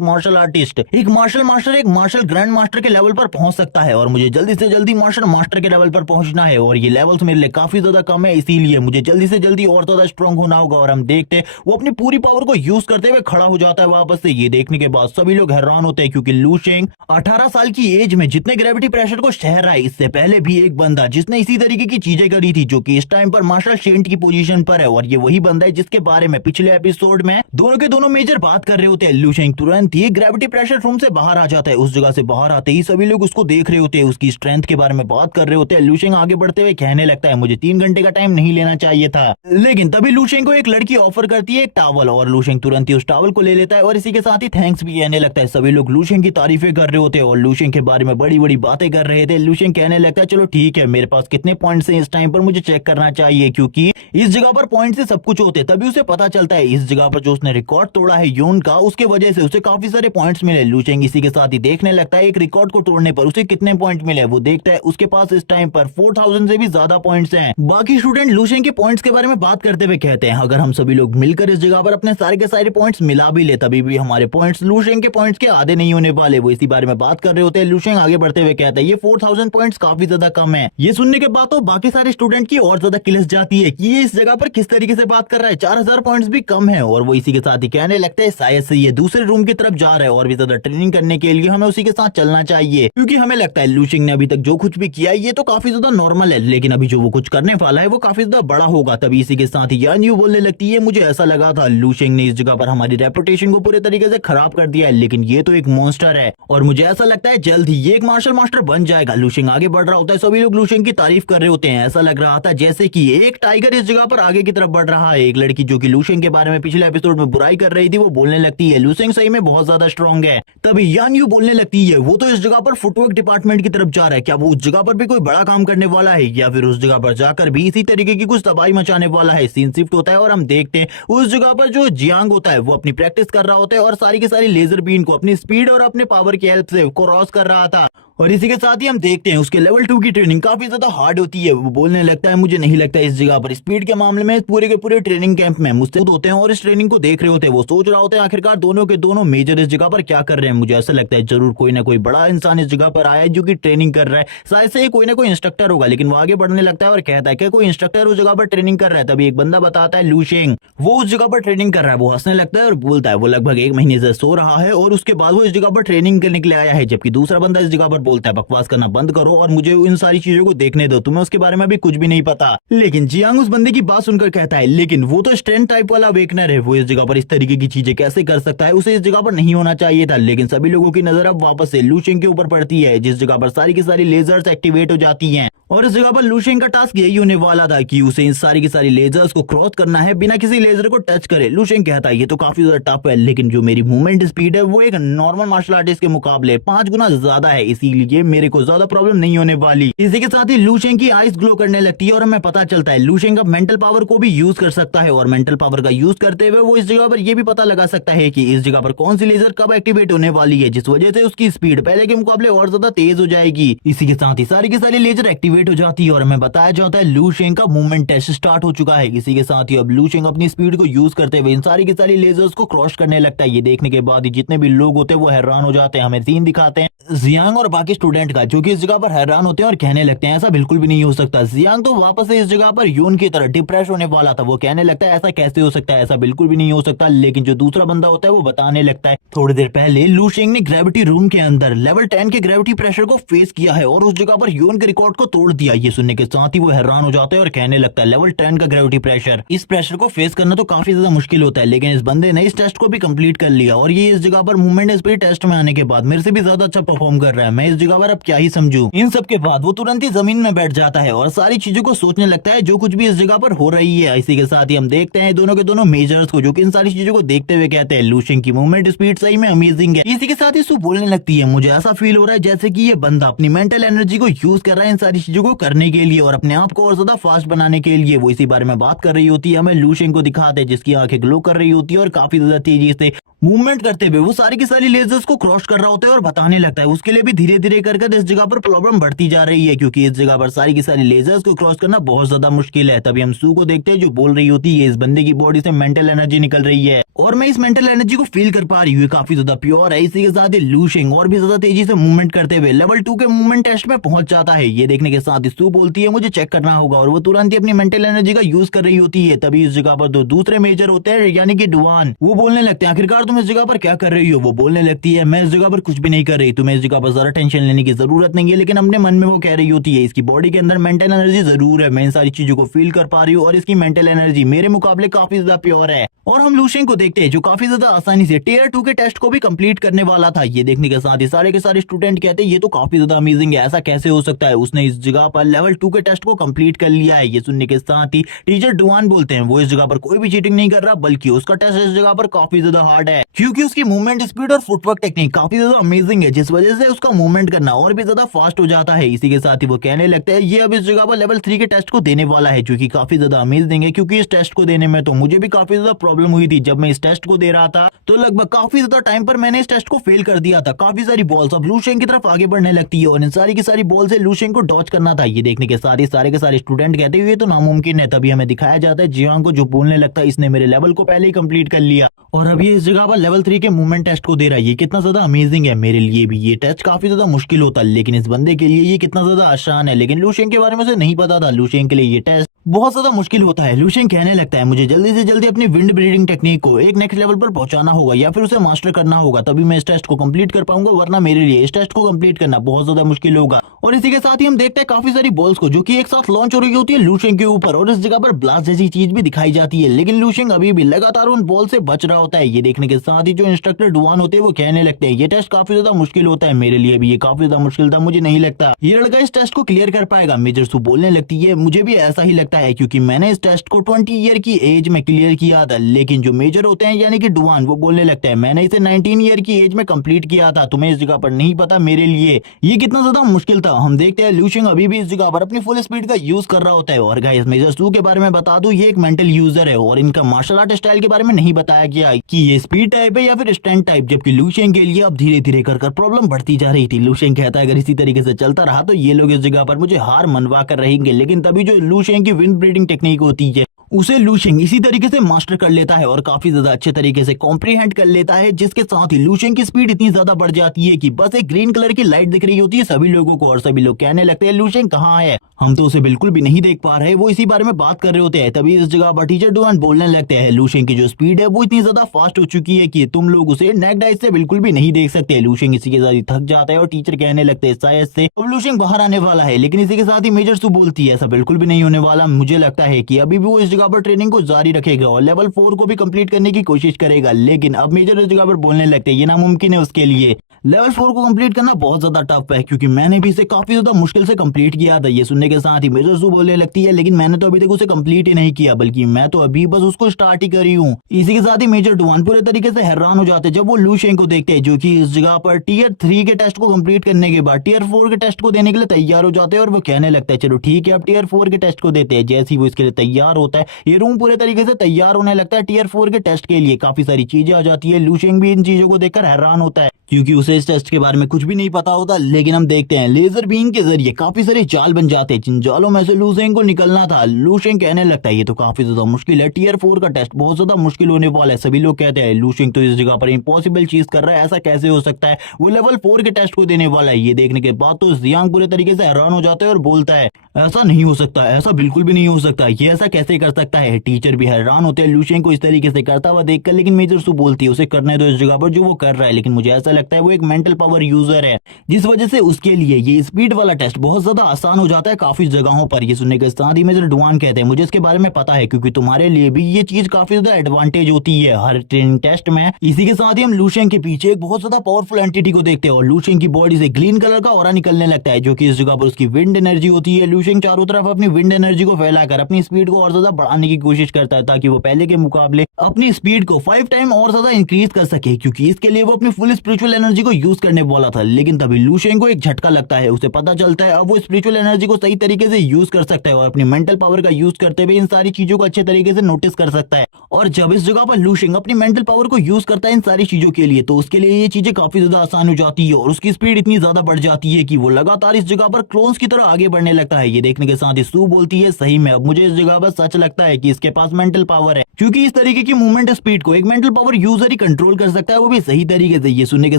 मार्शल आर्टिस्ट एक मार्शल ग्रैंड मास्टर के लेवल पर पहुंच सकता है। और मुझे जल्दी से जल्दी मार्शल मास्टर के लेवल पर पहुंचना है, और ये लेवल्स मेरे लिए काफी ज्यादा कम है, इसीलिए मुझे जल्दी से जल्दी और ज्यादा स्ट्रांग होना होगा। और हम देखते हैं वो अपनी पूरी पावर को यूज करते हुए खड़ा हो जाता है वापस से। ये देखने के बाद सभी लोग हैरान होते हैं, क्योंकि लूशेंग 18 साल की एज में जितने ग्रेविटी प्रेशर को सह रहा है, इससे पहले भी एक बंदा जिसने इसी तरीके की चीजें करी थी, जो कि इस टाइम पर मार्शल सेंट की पोजीशन पर है, और ये वही बंदा है जिसके बारे में पिछले एपिसोड में दोनों के दोनों मेजर बात कर रहे होते हैं। लूशेंग तुरंत ही ग्रेविटी प्रेशर रूम से बाहर आ जाता है। उस जगह से बाहर आते ही सभी लोग उसको देख रहे होते हैं, उसकी स्ट्रेंथ के बारे में बात कर रहे होते हैं। लूशेंग आगे बढ़ते हुए कहने लगता है मुझे 3 घंटे का टाइम नहीं लेना चाहिए था, लेकिन तभी लूशेंग को एक लड़की ऑफर करती है एक टावल, और लूशेंग तुरंत ही उस टावल को ले लेता है और इसी के साथ ही थैंक्स भी कहने लगता है। सभी लोग लूशेंग की तारीफें कर रहे होते हैं और लूशेंग के बारे में बड़ी बड़ी बातें कर रहे थे। लूशेंग कहने लगता है चलो ठीक है, मेरे पास कितने पॉइंट्स हैं इस टाइम पर मुझे चेक करना चाहिए, क्योंकि इस जगह पर पॉइंट से सब कुछ होते हैं। तभी उसे पता चलता है इस जगह पर जो उसने रिकॉर्ड तोड़ा है यून का, उसके वजह से उसे काफी सारे पॉइंट्स मिले। लूशेंग इसी के साथ ही देखने लगता है एक रिकॉर्ड को तोड़ने पर उसे कितने पॉइंट मिले। वो देखता है उसके पास इस टाइम पर 4000 से भी ज्यादा पॉइंट्स हैं। बाकी स्टूडेंट लूशेंग के पॉइंट्स के बारे में बात करते हुए कहते हैं अगर हम सभी लोग मिलकर इस जगह पर अपने सारे के सारे पॉइंट्स मिला भी ले, तभी भी हमारे पॉइंट्स लूशेंग के पॉइंट्स के आधे नहीं होने वाले। वो इसी बारे में बात कर रहे होते हैं। लूशेंग आगे बढ़ते हुए कहता है ये 4000 पॉइंट्स काफी ज्यादा कम है। ये सुनने के बाद तो बाकी सारे स्टूडेंट की और ज्यादा किलस जाती है कि ये इस जगह पर किस तरीके से बात कर रहा है, 4000 पॉइंट्स भी कम है। और वो इसी के साथ ही कहने लगता है शायद से ये दूसरे रूम की तरफ जा रहा है और भी ज्यादा ट्रेनिंग करने के लिए हमें उसी के साथ चलना चाहिए, क्योंकि हमें लगता है लूशेंग ने अभी तक जो कुछ भी किया ये तो काफी ज्यादा नॉर्मल है, लेकिन अभी जो वो कुछ करने वाला है वो काफी ज्यादा बड़ा होगा। तभी इसी के साथ ही यान यू बोलने लगती है मुझे ऐसा लगा था लूशेंग ने इस जगह पर हमारी रेपुटेशन को पूरे तरीके से खराब कर दिया है, लेकिन ये तो एक मॉन्स्टर है और मुझे ऐसा लगता है जल्द ही ये एक मार्शल मास्टर बन जाएगा। लूशेंग आगे बढ़ रहा होता है, सभी लोग लूशेंग की तारीफ कर रहे होते हैं। ऐसा लग रहा था जैसे कि एक टाइगर इस जगह पर आगे की तरफ बढ़ रहा है। एक लड़की जो कि लूशेंग के बारे में पिछले एपिसोड में बुराई कर रही थी वो बोलने लगती है लूशेंग सही में बहुत ज्यादा स्ट्रांग है। तभी यान यू बोलने लगती है वो तो इस जगह पर फुटवर्क डिपार्टमेंट की तरफ जा रहा है, क्या वो उस जगह पर भी कोई बड़ा काम करने वाला है या फिर उस जगह पर जाकर भी इसी तरीके की कुछ तबाही मचाने वाला है। सीन शिफ्ट होता है और हम देखते हैं उस जगह पर जो जियांग होता है वो अपनी प्रैक्टिस कर रहा होता है और सारी की सारी लेजर बीन को अपनी स्पीड और अपने पावर की हेल्प से क्रॉस कर रहा था। और इसी के साथ ही हम देखते हैं उसके लेवल 2 की ट्रेनिंग काफी ज्यादा हार्ड होती है। वो बोलने लगता है मुझे नहीं लगता इस जगह पर स्पीड के मामले में पूरे के पूरे ट्रेनिंग कैंप में मुझसे होते हैं और इस ट्रेनिंग को देख रहे होते हैं। वो सोच रहा होता है आखिरकार दोनों के दोनों मेजर इस जगह पर क्या कर रहे हैं। मुझे ऐसा लगता है जरूर कोई ना कोई बड़ा इंसान इस जगह पर आया है जो कि ट्रेनिंग कर रहा है, शायद से कोई ना कोई इंस्ट्रक्टर होगा। लेकिन वो आगे बढ़ने लगता है और कहता है कि कोई इंस्ट्रक्टर उस जगह पर ट्रेनिंग कर रहा है। तभी एक बंदा बताता है लूशेंग वो उस जगह पर ट्रेनिंग कर रहा है। वो हंसने लगता है और बोलता है वो लगभग 1 महीने से सो रहा है और उसके बाद वो इस जगह पर ट्रेनिंग करने के लिए आया है। जबकि दूसरा बंदा इस जगह पर बोलता है बकवास करना बंद करो और मुझे इन सारी चीजों को देखने दो, तुम्हें उसके बारे में भी कुछ भी नहीं पता। लेकिन जियांग उस बंदे की बात सुनकर कहता है लेकिन वो तो स्ट्रेंथ टाइप वाला वेकनर है, वो इस जगह पर इस तरीके की चीजें कैसे कर सकता है, उसे इस जगह पर नहीं होना चाहिए था। लेकिन सभी लोगों की नजर अब वापस से लूशेंग के ऊपर पड़ती है, जिस जगह पर सारी की सारी लेजर्स एक्टिवेट हो जाती हैं। और इस जगह पर लूशेंग का टास्क यही होने वाला था कि उसे इन सारी की सारी लेजर्स को क्रॉस करना है बिना किसी लेजर को टच करे। लूशेंग कहता है ये तो काफी ज्यादा टफ है, लेकिन जो मेरी मूवमेंट स्पीड है वो एक नॉर्मल मार्शल आर्टिस्ट के मुकाबले 5 गुना ज्यादा है, इसीलिए मेरे को ज्यादा प्रॉब्लम नहीं होने वाली। इसी के साथ ही लूशेंग की आईज ग्लो करने लगती है और हमें पता चलता है लूशेंग अब मेंटल पावर को भी यूज कर सकता है। और मेंटल पावर का यूज करते हुए वो इस जगह पर ये भी पता लगा सकता है कि इस जगह पर कौन सी लेजर कब एक्टिवेट होने वाली है, जिस वजह से उसकी स्पीड पहले के मुकाबले और ज्यादा तेज हो जाएगी। इसी के साथ ही सारी की सारी लेजर एक्टिवेट हो जाती है और हमें बताया जाता है लूशेंग का मूवमेंट टेस्ट स्टार्ट हो चुका है। इसी के साथ ही अब लूशेंग अपनी स्पीड को यूज करते हुए इन सारी की सारी लेजर्स को क्रॉस करने लगता है। ये देखने के बाद ही जितने भी लोग होते हैं वो हैरान हो जाते हैं। हमें सीन दिखाते हैं जियांग और बाकी स्टूडेंट का, जो कि इस जगह पर हैरान होते हैं और कहने लगते हैं ऐसा बिल्कुल भी नहीं हो सकता। जियांग तो वापस से इस जगह पर यून की तरह डिप्रेस होने वाला था। वो कहने लगता है ऐसा कैसे हो सकता है, ऐसा बिल्कुल भी नहीं हो सकता। लेकिन जो दूसरा बंदा होता है वो बताने लगता है थोड़ी देर पहले लूशेंग ने ग्रेविटी रूम के अंदर लेवल 10 के ग्रेविटी प्रेशर को फेस किया है और उस जगह पर यून के रिकॉर्ड को तोड़ दिया। ये सुनने के साथ ही वो हैरान हो जाता है और कहने लगता है लेवल 10 का ग्रेविटी प्रेशर, इस प्रेशर को फेस करना तो काफी ज्यादा मुश्किल होता है, लेकिन इस बंदे ने इस टेस्ट को भी कंप्लीट कर लिया और ये इस जगह पर मूवमेंट स्पीड टेस्ट में आने के बाद मेरे से भी ज्यादा अच्छा परफॉर्म कर रहा है। मैं इस जगह पर अब क्या ही समझूं। इन सब के बाद वो तुरंत ही जमीन में बैठ जाता है और सारी चीजों को सोचने लगता है जो कुछ भी इस जगह पर हो रही है। इसी के साथ ही हम देखते हैं दोनों के दोनों मेजर्स को, जो कि इन सारी चीजों को देखते हुए कहते हैं लूशेंग की मूवमेंट स्पीड सही में अमेजिंग है। इसी के साथ ही सू बोलने लगती है, मुझे ऐसा फील हो रहा है जैसे कि ये बंदा अपनी मेंटल एनर्जी को यूज कर रहा है इन सारी चीजों को करने के लिए और अपने आप को और ज्यादा फास्ट बनाने के लिए। वो इसी बारे में बात कर रही होती है। हमें लूशेंग को दिखाते हैं जिसकी आंखें ग्लो कर रही होती है और काफी ज्यादा तेजी से मूवमेंट करते हुए वो सारी की सारी लेजर्स को क्रॉस कर रहा होता है और बताने लगता है उसके लिए भी धीरे धीरे करके इस जगह पर प्रॉब्लम बढ़ती जा रही है, क्योंकि इस जगह पर सारी की सारी लेजर्स को क्रॉस करना बहुत ज्यादा मुश्किल है। तभी हम सू को देखते हैं जो बोल रही होती है इस बंदे की बॉडी से मेंटल एनर्जी निकल रही है और मैं इस मेंटल एनर्जी को फील कर पा रही हूँ, काफी ज्यादा प्योर है। इसी के साथ ही लूशेंग और भी ज्यादा तेजी से मूवमेंट करते हुए लेवल 2 के मूवमेंट टेस्ट में पहुंच जाता है। ये देखने के साथ ही सू बोलती है मुझे चेक करना होगा और वो तुरंत ही अपनी मेंटल एनर्जी का यूज कर रही होती है। तभी इस जगह पर दो दूसरे मेजर होते हैं यानी कि डुआन। वो बोलने लगते हैं आखिरकार तुम इस जगह पर क्या कर रही हो। वो बोलने लगती है मैं इस जगह पर कुछ भी नहीं कर रही, तुम्हें इस जगह पर जरा टेंशन लेने की जरूरत नहीं है। लेकिन अपने मन में वो कह रही होती है इसकी बॉडी के अंदर मेंटल एनर्जी जरूर है, मैं इन सारी चीजों को फील कर पा रही हूँ और इसकी मेंटल एनर्जी मेरे मुकाबले काफी ज्यादा प्योर है। और हम लूशेंग को देखते हैं जो काफी ज्यादा आसानी से टियर 2 के टेस्ट को भी कंप्लीट करने वाला था। ये देखने के साथ ही सारे के सारे स्टूडेंट कहते हैं ये तो काफी ज्यादा अमेजिंग है, ऐसा कैसे हो सकता है, उसने इस जगह पर लेवल 2 के टेस्ट को कंप्लीट कर लिया है। ये सुनने के साथ ही टीचर डुआन बोलते हैं वो इस जगह पर कोई भी चीटिंग नहीं कर रहा, बल्कि उसका टेस्ट इस जगह पर काफी ज्यादा हार्ड है, क्योंकि उसकी मूवमेंट स्पीड और फुटवर्क टेक्निक काफी ज्यादा अमेजिंग है, जिस वजह से उसका मूवमेंट करना और भी ज्यादा फास्ट हो जाता है। इसी के साथ ही वो कहने लगते हैं ये अब इस जगह पर लेवल 3 के टेस्ट को देने वाला है, जो कि काफी ज्यादा अमेजिंग है, क्योंकि इस टेस्ट को देने में तो मुझे भी काफी ज्यादा प्रॉब्लम हुई थी। जब मैं इस टेस्ट को दे रहा था तो लगभग काफी ज्यादा टाइम पर मैंने इस टेस्ट को फेल कर दिया था। काफी सारी बॉल्स अब लूशेंग की तरफ आगे बढ़ने लगती है और इन सारी की सारी बॉल से लूशेंग को डॉच करना था। ये देखने के साथ ही सारे के सारे स्टूडेंट कहते हुए तो नामुमकिन है। तभी हमें दिखाया जाता है जियांग को, जो बोलने लगता है इसने मेरे लेवल को पहले ही कंप्लीट कर लिया और अब ये इस जगह पर लेवल 3 के मूवमेंट टेस्ट को दे रहा है। ये कितना ज्यादा अमेजिंग है। मेरे लिए भी ये टेस्ट काफी ज्यादा मुश्किल होता है, लेकिन इस बंदे के लिए ये कितना ज्यादा आसान है। लेकिन लूशेंग के बारे में उसे नहीं पता था, लूशेंग के लिए ये टेस्ट बहुत ज्यादा मुश्किल होता है। लूशेंग कहने लगता है मुझे जल्दी से जल्दी अपनी विंड ब्रीडिंग टेक्निक को एक नेक्स्ट लेवल पर पहुंचाना होगा या फिर उसे मास्टर करना होगा, तभी मैं इस टेस्ट को कंप्लीट कर पाऊंगा, वरना मेरे लिए इस टेस्ट को कंप्लीट करना बहुत ज्यादा मुश्किल होगा। और इसी के साथ ही हम देखते हैं काफी सारी बॉल्स को जो कि एक साथ लॉन्च हो रही होती है लूशेंग के ऊपर और इस जगह पर ब्लास्ट जैसी चीज भी दिखाई जाती है, लेकिन लूशेंग अभी भी लगातार उन बॉल से बच रहा होता है। ये देखने के साथ ही जो इंस्ट्रक्टर डुआन होते हैं वो कहने लगते हैं ये टेस्ट काफी ज्यादा मुश्किल होता है। मेरे लिए भी ये काफी ज्यादा मुश्किल था, मुझे नहीं लगता ये लड़का इस टेस्ट को क्लियर कर पाएगा। मेजर सू बोलने लगती है मुझे भी ऐसा ही लगता है, क्योंकि मैंने इस टेस्ट को 20 ईयर की एज में क्लियर किया था। लेकिन जो मेजर होते हैं यानी कि डुआन वो बोलने लगते हैं मैंने इसे 19 ईयर की एज में कंप्लीट किया था, तुम्हें इस जगह पर नहीं पता मेरे लिए ये कितना ज्यादा मुश्किल था। हम देखते हैं लूशेंग अभी भी इस जगह पर अपनी फुल स्पीड का यूज कर रहा होता है। और गाइस मेजर सू के बारे में बता दूं ये एक मेंटल यूजर है और इनका मार्शल आर्ट स्टाइल के बारे में नहीं बताया गया कि ये स्पीड टाइप है या फिर स्टैंड टाइप, जबकि लूशेंग के लिए अब धीरे धीरे कर प्रॉब्लम बढ़ती जा रही थी। लूशेंग कहता है अगर इसी तरीके से चलता रहा तो ये लोग इस जगह पर मुझे हार मनवा कर रहेंगे। लेकिन तभी जो लूशेंग की विंड ब्रीडिंग टेक्निक होती है उसे लूशेंग इसी तरीके से मास्टर कर लेता है और काफी ज्यादा अच्छे तरीके से कॉम्प्रीहेंड कर लेता है, जिसके साथ ही लूशेंग की स्पीड इतनी ज्यादा बढ़ जाती है कि बस एक ग्रीन कलर की लाइट दिख रही होती है सभी लोगों को और सभी लोग कहने लगते हैं लूशेंग कहाँ है, हम तो उसे बिल्कुल भी नहीं देख पा रहे। वो इसी बारे में बात कर रहे होते हैं। तभी इस जगह पर टीचर डुआन बोलने लगते हैं लूशेंग की जो स्पीड है वो इतनी ज्यादा फास्ट हो चुकी है कि तुम लोग उसे नेक्ड आइज से बिल्कुल भी नहीं देख सकते। लूशेंग इसी के साथ ही थक जाता है और टीचर कहने लगते हैं शायद से अब लूशेंग बाहर आने वाला है, लेकिन इसी के साथ ही मेजर सू बोलती है ऐसा बिल्कुल भी नहीं होने वाला, मुझे लगता है कि अभी भी वो इस जगह पर ट्रेनिंग को जारी रखेगा और लेवल 4 को भी कंप्लीट करने की कोशिश करेगा। लेकिन अब मेजर इस जगह पर बोलने लगते हैं ये नामुमकिन है उसके लिए, लेवल 4 को कंप्लीट करना बहुत ज्यादा टफ है, क्योंकि मैंने भी इसे काफी ज्यादा मुश्किल से कंप्लीट किया था। ये सुनने के साथ ही मेजर सू बोलने लगती है लेकिन मैंने तो अभी तक उसे कंप्लीट ही नहीं किया, बल्कि मैं तो अभी बस उसको स्टार्ट ही करी हूँ। इसी के साथ ही मेजर डुआन पूरे तरीके से हैरान हो जाते हैं जब वो लूशेंग को देखते हैं जो कि इस जगह पर टियर 3 के टेस्ट को कंप्लीट करने के बाद टियर 4 के टेस्ट को देने के लिए तैयार हो जाते हैं और वो कहने लगता है चलो ठीक है अब टियर 4 के टेस्ट को देते हैं। जैसे ही वो इसके लिए तैयार होता है ये रूम पूरे तरीके से तैयार होने लगता है टियर 4 के टेस्ट के लिए, काफी सारी चीजें आ जाती है। लूशेंग भी इन चीजों को देखकर हैरान होता है क्योंकि उसे इस टेस्ट के बारे में कुछ भी नहीं पता होता। लेकिन हम देखते हैं लेजर बीम के जरिए काफी सारे जाल बन जाते हैं, जिन जालों में से लूशेंग को निकलना था। लूशेंग कहने लगता है ये तो काफी ज्यादा मुश्किल है, टियर 4 का टेस्ट बहुत ज्यादा मुश्किल होने वाला है। सभी लोग कहते हैं लूशेंग तो इस जगह पर इम्पॉसिबल चीज कर रहा है, ऐसा कैसे हो सकता है, वो लेवल 4 के टेस्ट को देने वाला है। ये देखने के बाद तो जियांग पूरे तरीके से हैरान हो जाता है और बोलता है ऐसा नहीं हो सकता, ऐसा बिल्कुल भी नहीं हो सकता, ये ऐसा कैसे कर सकता है। टीचर भी हैरान होते हैं लूशेंग को इस तरीके से करता हुआ देखकर, लेकिन मेजर सू बोलती है उसे करने दो इस जगह पर जो वो कर रहा है, लेकिन मुझे ऐसा लगता है वो एक मेंटल पावर यूजर है, जिस वजह से उसके लिए ये स्पीड वाला टेस्ट बहुत ज्यादा आसान हो जाता है काफी जगहों पर। ये सुनने के साथ ही मेजर डुआन कहते हैं मुझे इसके बारे में पता है क्योंकि तुम्हारे लिए भी ये चीज काफी ज्यादा एडवांटेज होती है हर ट्रेनिंग टेस्ट में। इसी के साथ ही हम लूशेंग के पीछे एक बहुत ज्यादा पावरफुल एंटिटी को देखते हैं और लूशेंग की बॉडी से ग्रीन कलर का ऑरा निकलने लगता है जो कि इस जगह पर उसकी विंड एनर्जी होती है। लूशेंग चारों तरफ अपनी विंड एनर्जी को फैलाकर अपनी स्पीड को और ज्यादा बढ़ाने की कोशिश करता है ताकि वो पहले के मुकाबले अपनी स्पीड को 5 टाइम और ज्यादा इंक्रीज कर सके, क्योंकि इसके लिए वो अपनी फुल स्पिरिचुअल एनर्जी को यूज करने वाला था। लेकिन तभी लूशेंग को एक झटका लगता है, उसे पता चलता है अब वो स्पिरिचुअल एनर्जी को सही तरीके से यूज कर सकता है और अपनी मेंटल पावर का यूज करते हुए इन सारी चीजों को अच्छे तरीके से नोटिस कर सकता है। और जब इस जगह पर लूशेंग अपनी मेंटल पावर को यूज करता है इन सारी चीजों के लिए तो उसके लिए ये चीजें काफी ज्यादा आसान हो जाती है और उसकी स्पीड इतनी ज्यादा बढ़ जाती है कि वो लगातार इस जगह पर क्लोन्स की तरह आगे बढ़ने लगता है। ये देखने के साथ ही सू बोलती है सही में अब मुझे इस जगह पर सच लगता है कि इसके पास मेंटल पावर है, क्योंकि इस तरीके की मूवमेंट स्पीड को एक मेंटल पावर यूजर ही कंट्रोल कर सकता है, वो भी सही तरीके से। ये सुनने के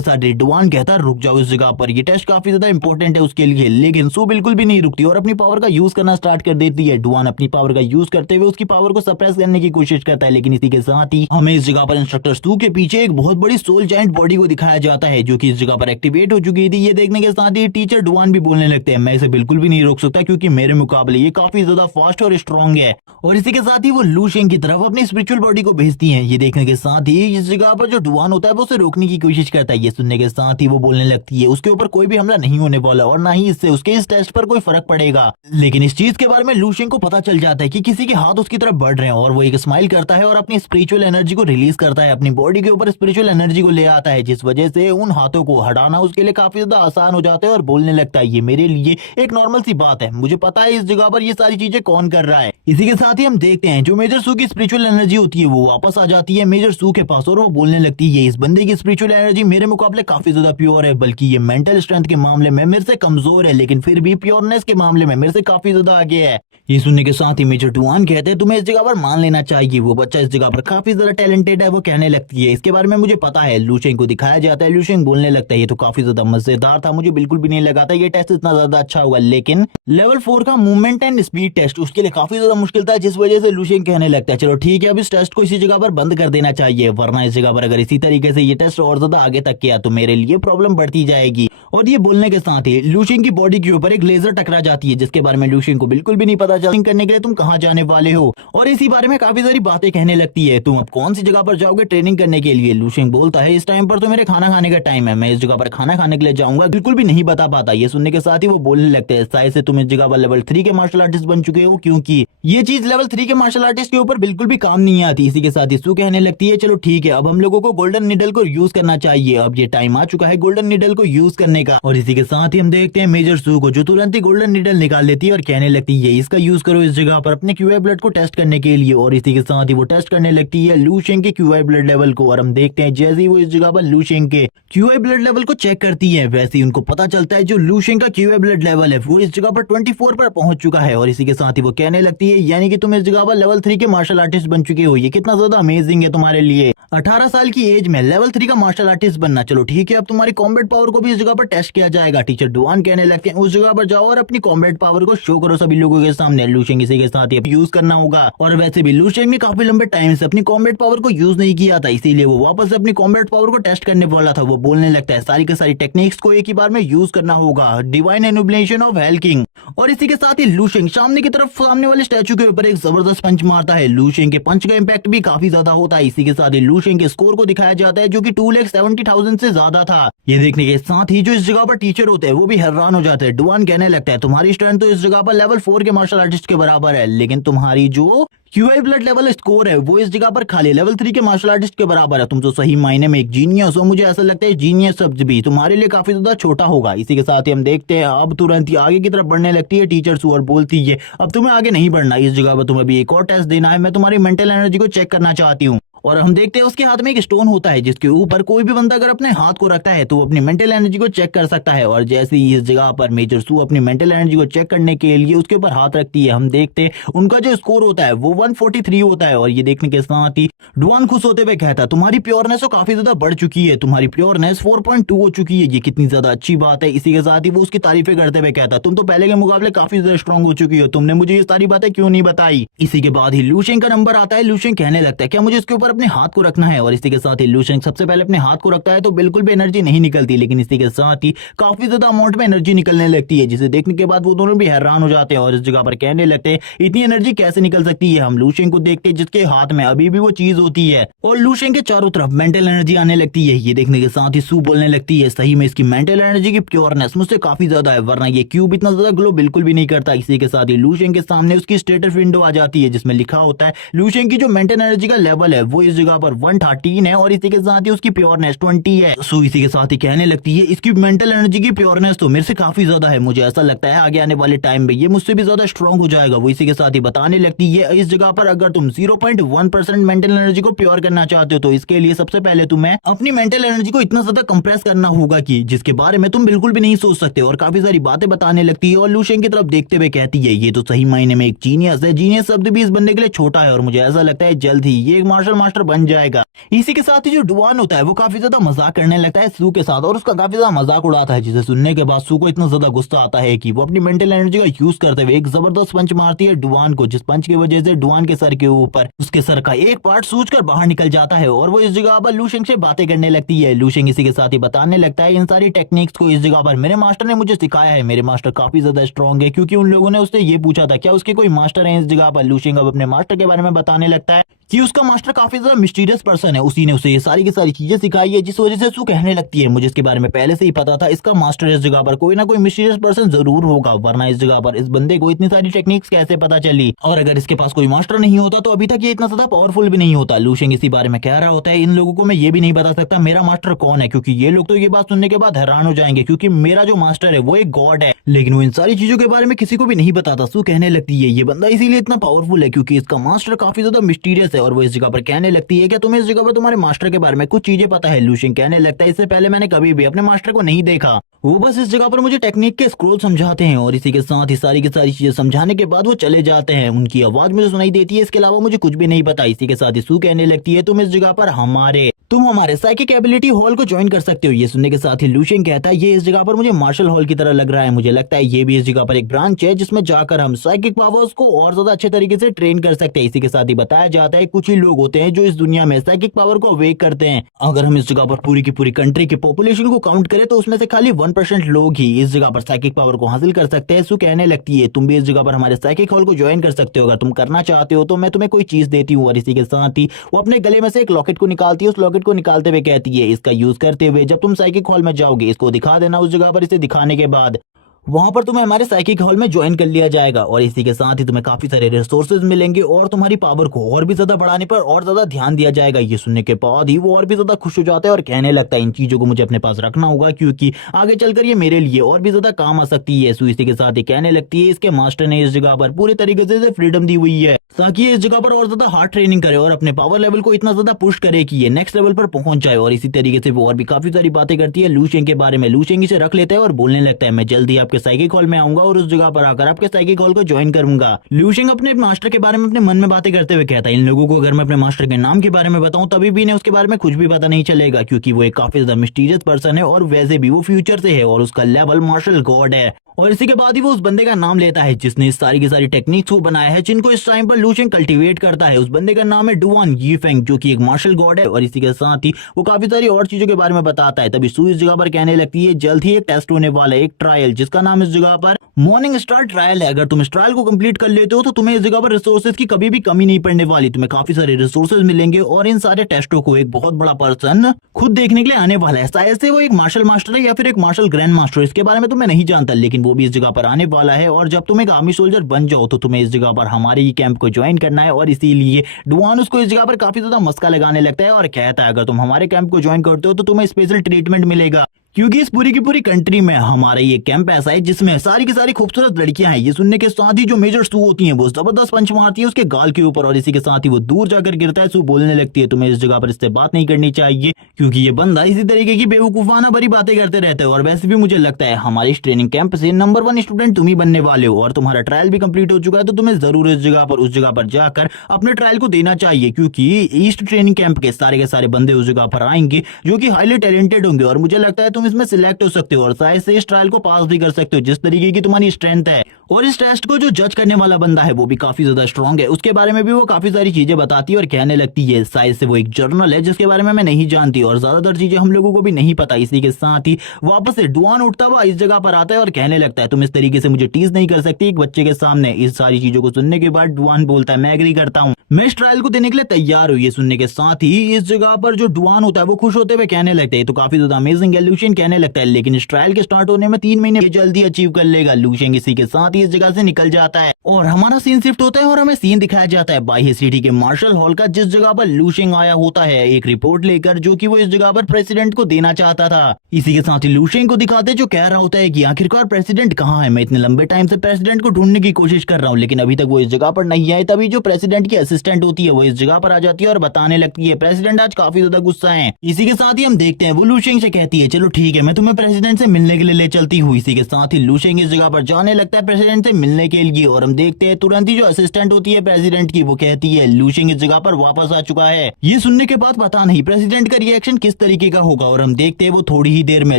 साथ डुआन कहता है रुक जाओ इस जगह पर, ये टेस्ट काफी ज्यादा इंपॉर्टेंट है उसके लिए। लेकिन सू बिल्कुल भी नहीं रुकती और अपनी पावर का यूज करना स्टार्ट कर देती है। डुआन अपनी पावर का यूज करते हुए उसकी पावर को सप्रेस करने की कोशिश करता है, लेकिन इसी के साथ ही हमें इस जगह पर इंस्ट्रक्टर सू के पीछे एक बहुत बड़ी सोल जायंट बॉडी को दिखाया जाता है जो कि इस जगह पर एक्टिवेट हो चुकी थी। ये देखने के साथ ही टीचर डुआन भी बोलने लगते हैं मैं इसे बिल्कुल भी नहीं रोक सकता क्योंकि मेरे मुकाबले ये काफी ज्यादा फास्ट और स्ट्रॉन्ग है। और इसी के साथ ही वो लूशेंग की तरफ अपनी स्पिरिचुअल बॉडी को भेजती हैं। ये देखने के साथ ही इस जगह पर जो डुआन होता है वो उसे रोकने की कोशिश करता है। ये सुनने के साथ ही वो बोलने लगती है उसके ऊपर कोई भी हमला नहीं होने वाला और ना ही इससे उसके इस टेस्ट पर कोई फर्क पड़ेगा। लेकिन इस चीज के बारे में लूशेंग को पता चल जाता है कि किसी के हाथ उसकी तरफ बढ़ रहे हैं और वो एक स्माइल करता है और अपनी स्पिरिचुअल एनर्जी को रिलीज करता है, अपनी बॉडी के ऊपर स्पिरिचुअल एनर्जी को ले आता है, जिस वजह से उन हाथों को हटाना उसके लिए काफी ज्यादा आसान हो जाता है और बोलने लगता है ये मेरे लिए एक नॉर्मल सी बात है, मुझे पता है इस जगह पर ये सारी चीजें कौन कर रहा है। इसी के साथ ही हम देखते हैं जो मेजर सू की स्पिरिचुअल एनर्जी होती है वो वापस आ जाती है मेजर सू के पास और वो बोलने लगती है इस बंदे की स्पिरिचुअल एनर्जी मेरे मुकाबले काफी ज्यादा प्योर है, बल्कि ये मेंटल स्ट्रेंथ के मामले में मेरे से कमजोर है, लेकिन फिर भी प्योरनेस के मामले में मेरे से काफी ज्यादा आगे है। ये सुनने के साथ ही मेजर डुआन कहते हैं तुम्हें इस जगह पर मान लेना चाहिए, वो बच्चा इस जगह पर काफी ज्यादा टैलेंटेड है। वो कहने लगती है इसके बारे में मुझे पता है। लूशेंग को दिखाया जाता है, लूशेंग बोलने लगता है ये तो काफी ज्यादा मजेदार था, मुझे बिल्कुल भी नहीं लगा था ये टेस्ट इतना ज्यादा अच्छा होगा, लेकिन लेवल 4 का मूवमेंट एंड स्पीड टेस्ट उसके लिए काफी ज्यादा मुश्किल था, जिस वजह से लूशेंग कहने लगता है चलो ठीक है अब इस टेस्ट को इसी जगह पर बंद कर देना चाहिए, वरना इस जगह पर अगर इसी तरीके से ये टेस्ट और ज्यादा आगे तक किया तो मेरे लिए प्रॉब्लम बढ़ती जाएगी। और ये बोलने के साथ ही लूशेंग की बॉडी के ऊपर एक लेजर टकरा जाती है जिसके बारे में लूशेंग को बिल्कुल भी नहीं पता चलता करने के लिए तुम कहाँ जाने वाले हो, और इसी बारे में काफी सारी बातें कहने लगती है। तुम अब कौन सी जगह पर जाओगे ट्रेनिंग करने के लिए? लूशेंग बोलता है इस टाइम पर तो मेरे खाना खाने का टाइम है, मैं इस जगह पर खाना खाने के लिए जाऊंगा, बिल्कुल भी नहीं बता पाता। ये सुनने के साथ ही वो बोलने लगते हैं शायद से तुम इस जगह पर लेवल 3 के मार्शल आर्टिस्ट बन चुके हो, क्योंकि ये चीज लेवल 3 के मार्शल आर्टिस्ट के ऊपर बिल्कुल भी काम नहीं आती। इसी के साथ ही सू कहने लगती है चलो ठीक है अब हम लोगों को गोल्डन निडल को यूज करना चाहिए, अब ये टाइम आ चुका है गोल्डन निडल को यूज करने का। और इसी के साथ ही हम देखते हैं मेजर सू को जो तुरंत ही गोल्डन निडल निकाल लेती है और कहने लगती है इसका यूज करो इस जगह पर अपने क्यूआई ब्लड को टेस्ट करने के लिए। और इसी के साथ ही वो टेस्ट करने लगती है लूशेंग के क्यूआई ब्लड लेवल को, और हम देखते हैं जैसे ही वो इस जगह पर लूशेंग के क्यूआई ब्लड लेवल को चेक करती है वैसे ही उनको पता चलता है जो लूशेंग का क्यूआई ब्लड लेवल है वो इस जगह पर 24 पर पहुंच चुका है। और इसी के साथ ही वो कहने लगती है यानी कि तुम इस जगह पर लेवल 3 के मार्शल आर्टिस्ट बन चुके हो, ये कितना ज्यादा अमेजिंग है तुम्हारे लिए 18 साल की एज में लेवल 3 का मार्शल आर्टिस्ट बनना। चलो ठीक है अब तुम्हारी कॉम्बैट पावर को भी इस जगह पर टेस्ट किया जाएगा। टीचर डुआन कहने लगते हैं उस जगह पर जाओ और अपनी कॉम्बैट पावर को शो करो सभी लोगों के सामने। लूशेंग इसी के साथ यूज करना होगा, और वैसे भी लूशेंग ने काफी लंबे टाइम से अपनी कॉम्बैट पावर को यूज नहीं किया था, इसीलिए वो वापस से अपनी कॉम्बैट पावर को टेस्ट करने वाला था। वो बोलने लगता है सारी के सारी टेक्निक्स को एक ही बार में यूज करना होगा, डिवाइन एनुबलेशन ऑफ हेल किंग। और इसी के साथ ही लूशेंग सामने की तरफ सामने वाले स्टैचू के ऊपर एक जबरदस्त पंच मारता है। लूशेंग के पंच का इम्पैक्ट भी काफी ज्यादा होता है। इसी के साथ ही लूशेंग के स्कोर को दिखाया जाता है जो कि 2,70,000 से ज्यादा था। ये देखने के साथ ही जो इस जगह पर टीचर होते हैं वो भी हैरान हो जाते हैं। डुआन कहने लगता है तुम्हारी स्ट्रेंथ तो इस जगह पर लेवल 4 के मार्शल आर्टिस्ट के बराबर है, लेकिन तुम्हारी जो क्यूआई ब्लड लेवल स्कोर है वो इस जगह पर खाली लेवल 3 के मार्शल आर्टिस्ट के बराबर है। तुम तो सही मायने में एक जीनियस हो, मुझे ऐसा लगता है जीनियस शब्द भी तुम्हारे लिए काफी ज्यादा छोटा होगा। इसी के साथ ही हम देखते हैं अब तुरंत ही आगे की तरफ बढ़ने लगती है टीचर सू और बोलती है अब तुम्हें आगे नहीं बढ़ना, इस जगह पर तुम्हें भी एक और टेस्ट देना है, मैं तुम्हारी मेंटल एनर्जी को चेक करना चाहती हूँ। और हम देखते हैं उसके हाथ में एक स्टोन होता है जिसके ऊपर कोई भी बंदा अगर अपने हाथ को रखता है तो वो अपनी मेंटल एनर्जी को चेक कर सकता है। और जैसे ही इस जगह पर मेजर सू अपनी मेंटल एनर्जी को चेक करने के लिए उसके ऊपर हाथ रखती है, हम देखते हैं उनका जो स्कोर होता है वो 143 होता है। और ये देखने के साथ ही डुआन खुश होते हुए कहता है तुम्हारी प्योरनेस तो काफी ज्यादा बढ़ चुकी है, तुम्हारी प्योरनेस 4.2 हो चुकी है, ये कितनी ज्यादा अच्छी बात है। इसी के साथ ही वो उसकी तारीफें करते हुए कहता है तुम तो पहले के मुकाबले काफी ज्यादा स्ट्रॉन्ग हो चुकी हो, तुमने मुझे ये सारी बातें क्यों नहीं बताई। इसी के बाद ही लूशेंग का नंबर आता है। लूशेंग कहने लगता है क्या मुझे इसके ऊपर अपने हाथ को रखना है। और इसी के साथ ही लूशेंग सबसे पहले अपने हाथ को रखता है तो बिल्कुल भी एनर्जी नहीं निकलती, लेकिन इसी के साथ ही काफी ज्यादा अमाउंट में एनर्जी निकलने लगती है, जिसे देखने के बाद वो दोनों भी हैरान हो जाते हैं और इस जगह पर कहने लगते हैं इतनी एनर्जी कैसे निकल सकती है। हम लूशेंग को देखते हैं जिसके हाथ में अभी भी वो चीज होती है और लूशेंग के चारों तरफ मेंटल एनर्जी आने लगती है। ये देखने के साथ ही सू बोलने लगती है सही में इसकी मेंटल एनर्जी की प्योरनेस मुझसे काफी ज्यादा है, वरना ये क्यूब इतना ज्यादा ग्लो बिल्कुल भी नहीं करता। इसी के साथ ही लूशेंग के सामने उसकी स्टेटस विंडो आ जाती है जिसमें लिखा होता है लूशेंग की जो मेंटल एनर्जी का लेवल है वो इस जगह पर 113 है और इसी के साथ ही उसकी प्योरनेस 20 है। सो इसी के साथ ही कहने लगती है इसकी मेंटल एनर्जी की प्योरनेस तो मेरे से काफी ज्यादा है, मुझे ऐसा लगता है आगे आने वाले टाइम में ये मुझसे भी ज्यादा स्ट्रॉन्ग हो जाएगा। वो इसी के साथ ही बताने लगती है इस जगह पर अगर तुम 0.1% मेंटल एनर्जी को प्योर करना चाहते हो तो इसके लिए सबसे पहले तुम्हें अपनी मेंटल एनर्जी को इतना ज्यादा कंप्रेस करना होगा कि जिसके बारे में तुम बिल्कुल भी नहीं सोच सकते। और काफी सारी बातें बताने लगती है और लूशेंग की तरफ देखते हुए कहती है ये तो सही मायने में एक जीनियस है। जीनियस शब्द भी इस बंदे के लिए छोटा है और मुझे ऐसा लगता है जल्द ही ये एक मार्शल मास्टर बन जाएगा। इसी के साथ ही जो डुआन होता है वो काफी ज्यादा मजाक करने लगता है सू के साथ और उसका काफी ज्यादा मजाक उड़ाता है, जिसे सुनने के बाद सू को इतना ज्यादा गुस्सा आता है कि वो अपनी मेंटल एनर्जी का यूज करते हुए एक जबरदस्त पंच मारती है डुआन को, जिस पंच की वजह से डुआन के सर के ऊपर उसके सर का एक पार्ट सूज कर बाहर निकल जाता है और वो इस जगह पर लूशेंग से बातें करने लगती है। लूशेंग इसी के साथ ही बताने लगता है इन सारी टेक्निक्स को इस जगह पर मेरे मास्टर ने मुझे सिखाया है, मेरे मास्टर काफी ज्यादा स्ट्रॉन्ग है, क्योंकि उन लोगों ने उससे ये पूछा था क्या उसके कोई मास्टर है इस जगह पर। लूशेंग अब अपने मास्टर के बारे में बताने लगता है कि उसका मास्टर काफी ज्यादा मिस्टीरियस पर्सन है, उसी ने उसे ये सारी की सारी चीजें सिखाई है, जिस वजह से उसको कहने लगती है मुझे इसके बारे में पहले से ही पता था, इसका मास्टर इस जगह पर कोई ना कोई मिस्टीरियस पर्सन जरूर होगा, वरना इस जगह पर इस बंदे को इतनी सारी टेक्निक्स कैसे पता चली। और अगर इसके पास कोई मास्टर नहीं होता तो अभी तक ये इतना ज्यादा पावरफुल भी नहीं होता। लूशेंग इसी बारे में कह रहा होता है इन लोगों को मैं ये भी नहीं बता सकता मेरा मास्टर कौन है, क्योंकि ये लोग तो ये बात सुनने के बाद हैरान हो जाएंगे, क्योंकि मेरा जो मास्टर है वो एक गॉड है, लेकिन वो इन सारी चीजों के बारे में किसी को भी नहीं बताता। सू कहने लगती है ये बंदा इसीलिए इतना पावरफुल है क्योंकि इसका मास्टर काफी ज्यादा मिस्टीरियस है। और वो इस जगह पर कहने लगती है क्या तुम्हें इस जगह पर तुम्हारे मास्टर के बारे में कुछ चीजें पता है। लूशेंग कहने लगता है इससे पहले मैंने कभी भी अपने मास्टर को नहीं देखा, वो बस इस जगह पर मुझे टेक्निक के स्क्रोल समझाते हैं। और इसी के साथ ही सारी की सारी चीजें समझाने के बाद वो चले जाते हैं, उनकी आवाज मुझे सुनाई देती है, इसके अलावा मुझे कुछ भी नहीं पता। इसी के साथ ही सू कहने लगती है तुम इस जगह पर तुम हमारे साइकिक एबिलिटी हॉल को ज्वाइन कर सकते हो। ये सुनने के साथ ही लूशेंग कहता है ये इस जगह पर मुझे मार्शल हॉल की तरह लग रहा है, मुझे लगता है ये भी इस जगह पर एक ब्रांच है जिसमें जाकर हम साइकिक पावर्स को और ज्यादा अच्छे तरीके से ट्रेन कर सकते हैं। इसी के साथ ही बताया जाता है कुछ ही लोग होते हैं जो इस दुनिया में साइकिक पावर को अवेक करते हैं। अगर हम इस जगह पर पूरी की पूरी कंट्री की पॉपुलेशन को काउंट करें तो उसमें से खाली 1% लोग ही इस जगह पर साइकिक पावर को हासिल कर सकते हैं। सू कहने लगती है तुम भी इस जगह पर हमारे साइकिक हॉल को ज्वाइन कर सकते हो, अगर तुम करना चाहते हो तो मैं तुम्हें कोई चीज देती हूँ। और इसी के साथ ही वो अपने गले में से एक लॉकेट को निकालती है, उस लॉकेट को निकालते हुए कहती है इसका यूज करते हुए जब तुम साइकिक हॉल में जाओगे इसको दिखा देना, उस जगह पर इसे दिखाने के बाद वहां पर तुम्हें हमारे साइकिक हॉल में ज्वाइन कर लिया जाएगा। और इसी के साथ ही तुम्हें काफी सारे रिसोर्सेज मिलेंगे और तुम्हारी पावर को और भी ज्यादा बढ़ाने पर और ज्यादा ध्यान दिया जाएगा। ये सुनने के बाद ही वो और भी ज्यादा खुश हो जाता है और कहने लगता है इन चीजों को मुझे अपने पास रखना होगा क्योंकि आगे चलकर ये मेरे लिए और भी ज्यादा काम आ सकती है। सू इसी के साथ ही कहने लगती है इसके मास्टर ने इस जगह पर पूरे तरीके से फ्रीडम दी हुई है ताकि इस जगह पर और ज्यादा हार्ड ट्रेनिंग करे और अपने पावर लेवल को इतना ज्यादा पुश करे कि ये नेक्स्ट लेवल पर पहुंच जाए। और इसी तरीके से वो और भी काफी सारी बातें करती है लूशेंग के बारे में। लूशेंग इसे रख लेता है और बोलने लगता है मैं जल्दी आपके साइकिक हॉल में आऊंगा और उस जगह पर आकर आपके साइकिक हॉल को ज्वाइन करूंगा। लूशेंग अपने मास्टर के बारे में अपने मन में बातें करते हुए कहता है इन लोगों को अगर मैं अपने मास्टर के नाम के बारे में बताऊं तभी भी इन्हें उसके बारे में कुछ भी पता नहीं चलेगा, क्योंकि वो एक काफी ज्यादा मिस्टीरियस पर्सन है और वैसे भी वो फ्यूचर से है और उसका लेवल मार्शल गॉड है। और इसी के बाद ही वो उस बंदे का नाम लेता है जिसने इस सारी की सारी टेक्निक्स को बनाया है जिनको इस टाइम पर लूशेंग कल्टीवेट करता है। उस बंदे का नाम है डुआन यीफेंग जो कि एक मार्शल गॉड है। और इसी के साथ ही वो काफी सारी और चीजों के बारे में बताता है। तभी सू इस जगह पर कहने लगती है जल्द ही एक टेस्ट होने वाला है, एक ट्रायल जिसका नाम इस जगह पर मॉर्निंग स्टार ट्रायल है। अगर तुम इस ट्रायल को कंप्लीट कर लेते हो तो तुम्हें इस जगह पर रिसोर्सेज की कभी भी कमी नहीं पड़ने वाली, तुम्हें काफी सारे रिसोर्सेज मिलेंगे और इन सारे टेस्टों को एक बहुत बड़ा पर्सन खुद देखने के लिए आने वाला है। शायद से वो एक मार्शल मास्टर है या फिर एक मार्शल ग्रैंड मास्टर, इसके बारे में तो मैं नहीं जानता, लेकिन वो भी इस जगह पर आने वाला है। और जब तुम एक आर्मी सोल्जर बन जाओ तो तुम्हें इस जगह पर हमारे ही कैंप को ज्वाइन करना है। और इसीलिए डुआन उसको इस जगह पर काफी ज्यादा मस्का लगाने लगता है और कहता है अगर तुम हमारे कैंप को ज्वाइन करते हो तो तुम्हें स्पेशल ट्रीटमेंट मिलेगा, क्योंकि इस पूरी की पूरी कंट्री में हमारा ये कैंप ऐसा है जिसमें सारी की सारी खूबसूरत लड़कियां हैं। ये सुनने के साथ ही जो मेजर सू होती हैं वो जबरदस्त पंच मारती है उसके गाल के ऊपर और इसी के साथ ही वो दूर जाकर गिरता है। सू बोलने लगती है तुम्हें इस जगह पर इससे बात नहीं करनी चाहिए क्योंकि ये बंदा इसी तरीके की बेवकूफाना भरी बातें करते रहते हैं। और वैसे भी मुझे लगता है हमारे इस ट्रेनिंग कैंप से नंबर 1 स्टूडेंट तुम ही बनने वाले हो और तुम्हारा ट्रायल भी कंप्लीट हो चुका है, तो तुम्हें जरूर इस जगह पर उस जगह पर जाकर अपने ट्रायल को देना चाहिए, क्योंकि ईस्ट ट्रेनिंग कैंप के सारे बंदे उस जगह पर आएंगे जो कि हाईली टैलेंटेड होंगे और मुझे लगता है तुम तुम इसमें सिलेक्ट हो सकते हो और शायद से इस ट्रायल को पास भी कर सकते हो जिस तरीके की तुम्हारी स्ट्रेंथ है। और इस टेस्ट को जो जज करने वाला बंदा है वो भी काफी ज्यादा स्ट्रांग है, उसके बारे में भी वो काफी सारी चीजें बताती है और कहने लगती है। शायद से वो एक जर्नल है जिसके बारे में मैं नहीं जानती और ज्यादातर चीजें हम लोगों को भी नहीं पता। इसी के साथ ही वापस से डुआन उठता हुआ इस जगह पर आता है और कहने लगता है तुम इस तरीके से मुझे टीज नहीं कर सकती एक बच्चे के सामने। इस सारी चीजों को सुनने के बाद डुआन बोलता है मैं एग्री करता हूँ, मैं इस ट्रायल को देने के लिए तैयार हूँ। ये सुनने के साथ ही इस जगह पर जो डुआन होता है वो खुश होते हुए कहने लगता है तो काफी ज्यादा अमेजिंग है लूशियन, कहने लगता है लेकिन इस ट्रायल के स्टार्ट होने में 3 महीने जल्दी अचीव कर लेगा। लूशियन इसी के साथ ही इस जगह से निकल जाता है और हमारा सीन शिफ्ट होता है और हमें सीन दिखाया जाता है बाह्य सिटी के मार्शल हॉल का, जिस जगह पर लूशियन आया होता है एक रिपोर्ट लेकर जो कि वो इस जगह पर प्रेसिडेंट को देना चाहता था। इसी के साथ ही लूशियन को दिखाते जो कह रहा होता है कि आखिरकार प्रेसिडेंट कहाँ है, मैं इतने लंबे टाइम से प्रेसिडेंट को ढूंढने की कोशिश कर रहा हूँ लेकिन अभी तक वो इस जगह पर नहीं आए। तभी जो प्रेसिडेंट की असिस्टेंट होती है वो इस जगह पर आ जाती है और बताने लगती है प्रेसिडेंट आज काफी ज्यादा गुस्सा है। इसी के साथ ही हम देखते हैं वो लूशियन से कहती है चलो ठीक है मैं तुम्हें प्रेसिडेंट से मिलने के लिए ले चलती हूँ। इसी के साथ ही लूशियन इस जगह पर जाने लगता है प्रेसिडेंट से मिलने के लिए और हम देखते हैं तुरंत ही जो असिस्टेंट होती है प्रेसिडेंट की वो कहती है लूशियन इस जगह पर वापस आ चुका है। ये सुनने के बाद पता नहीं प्रेसिडेंट का रिएक्शन किस तरीके का होगा और हम देखते हैं वो थोड़ी ही देर में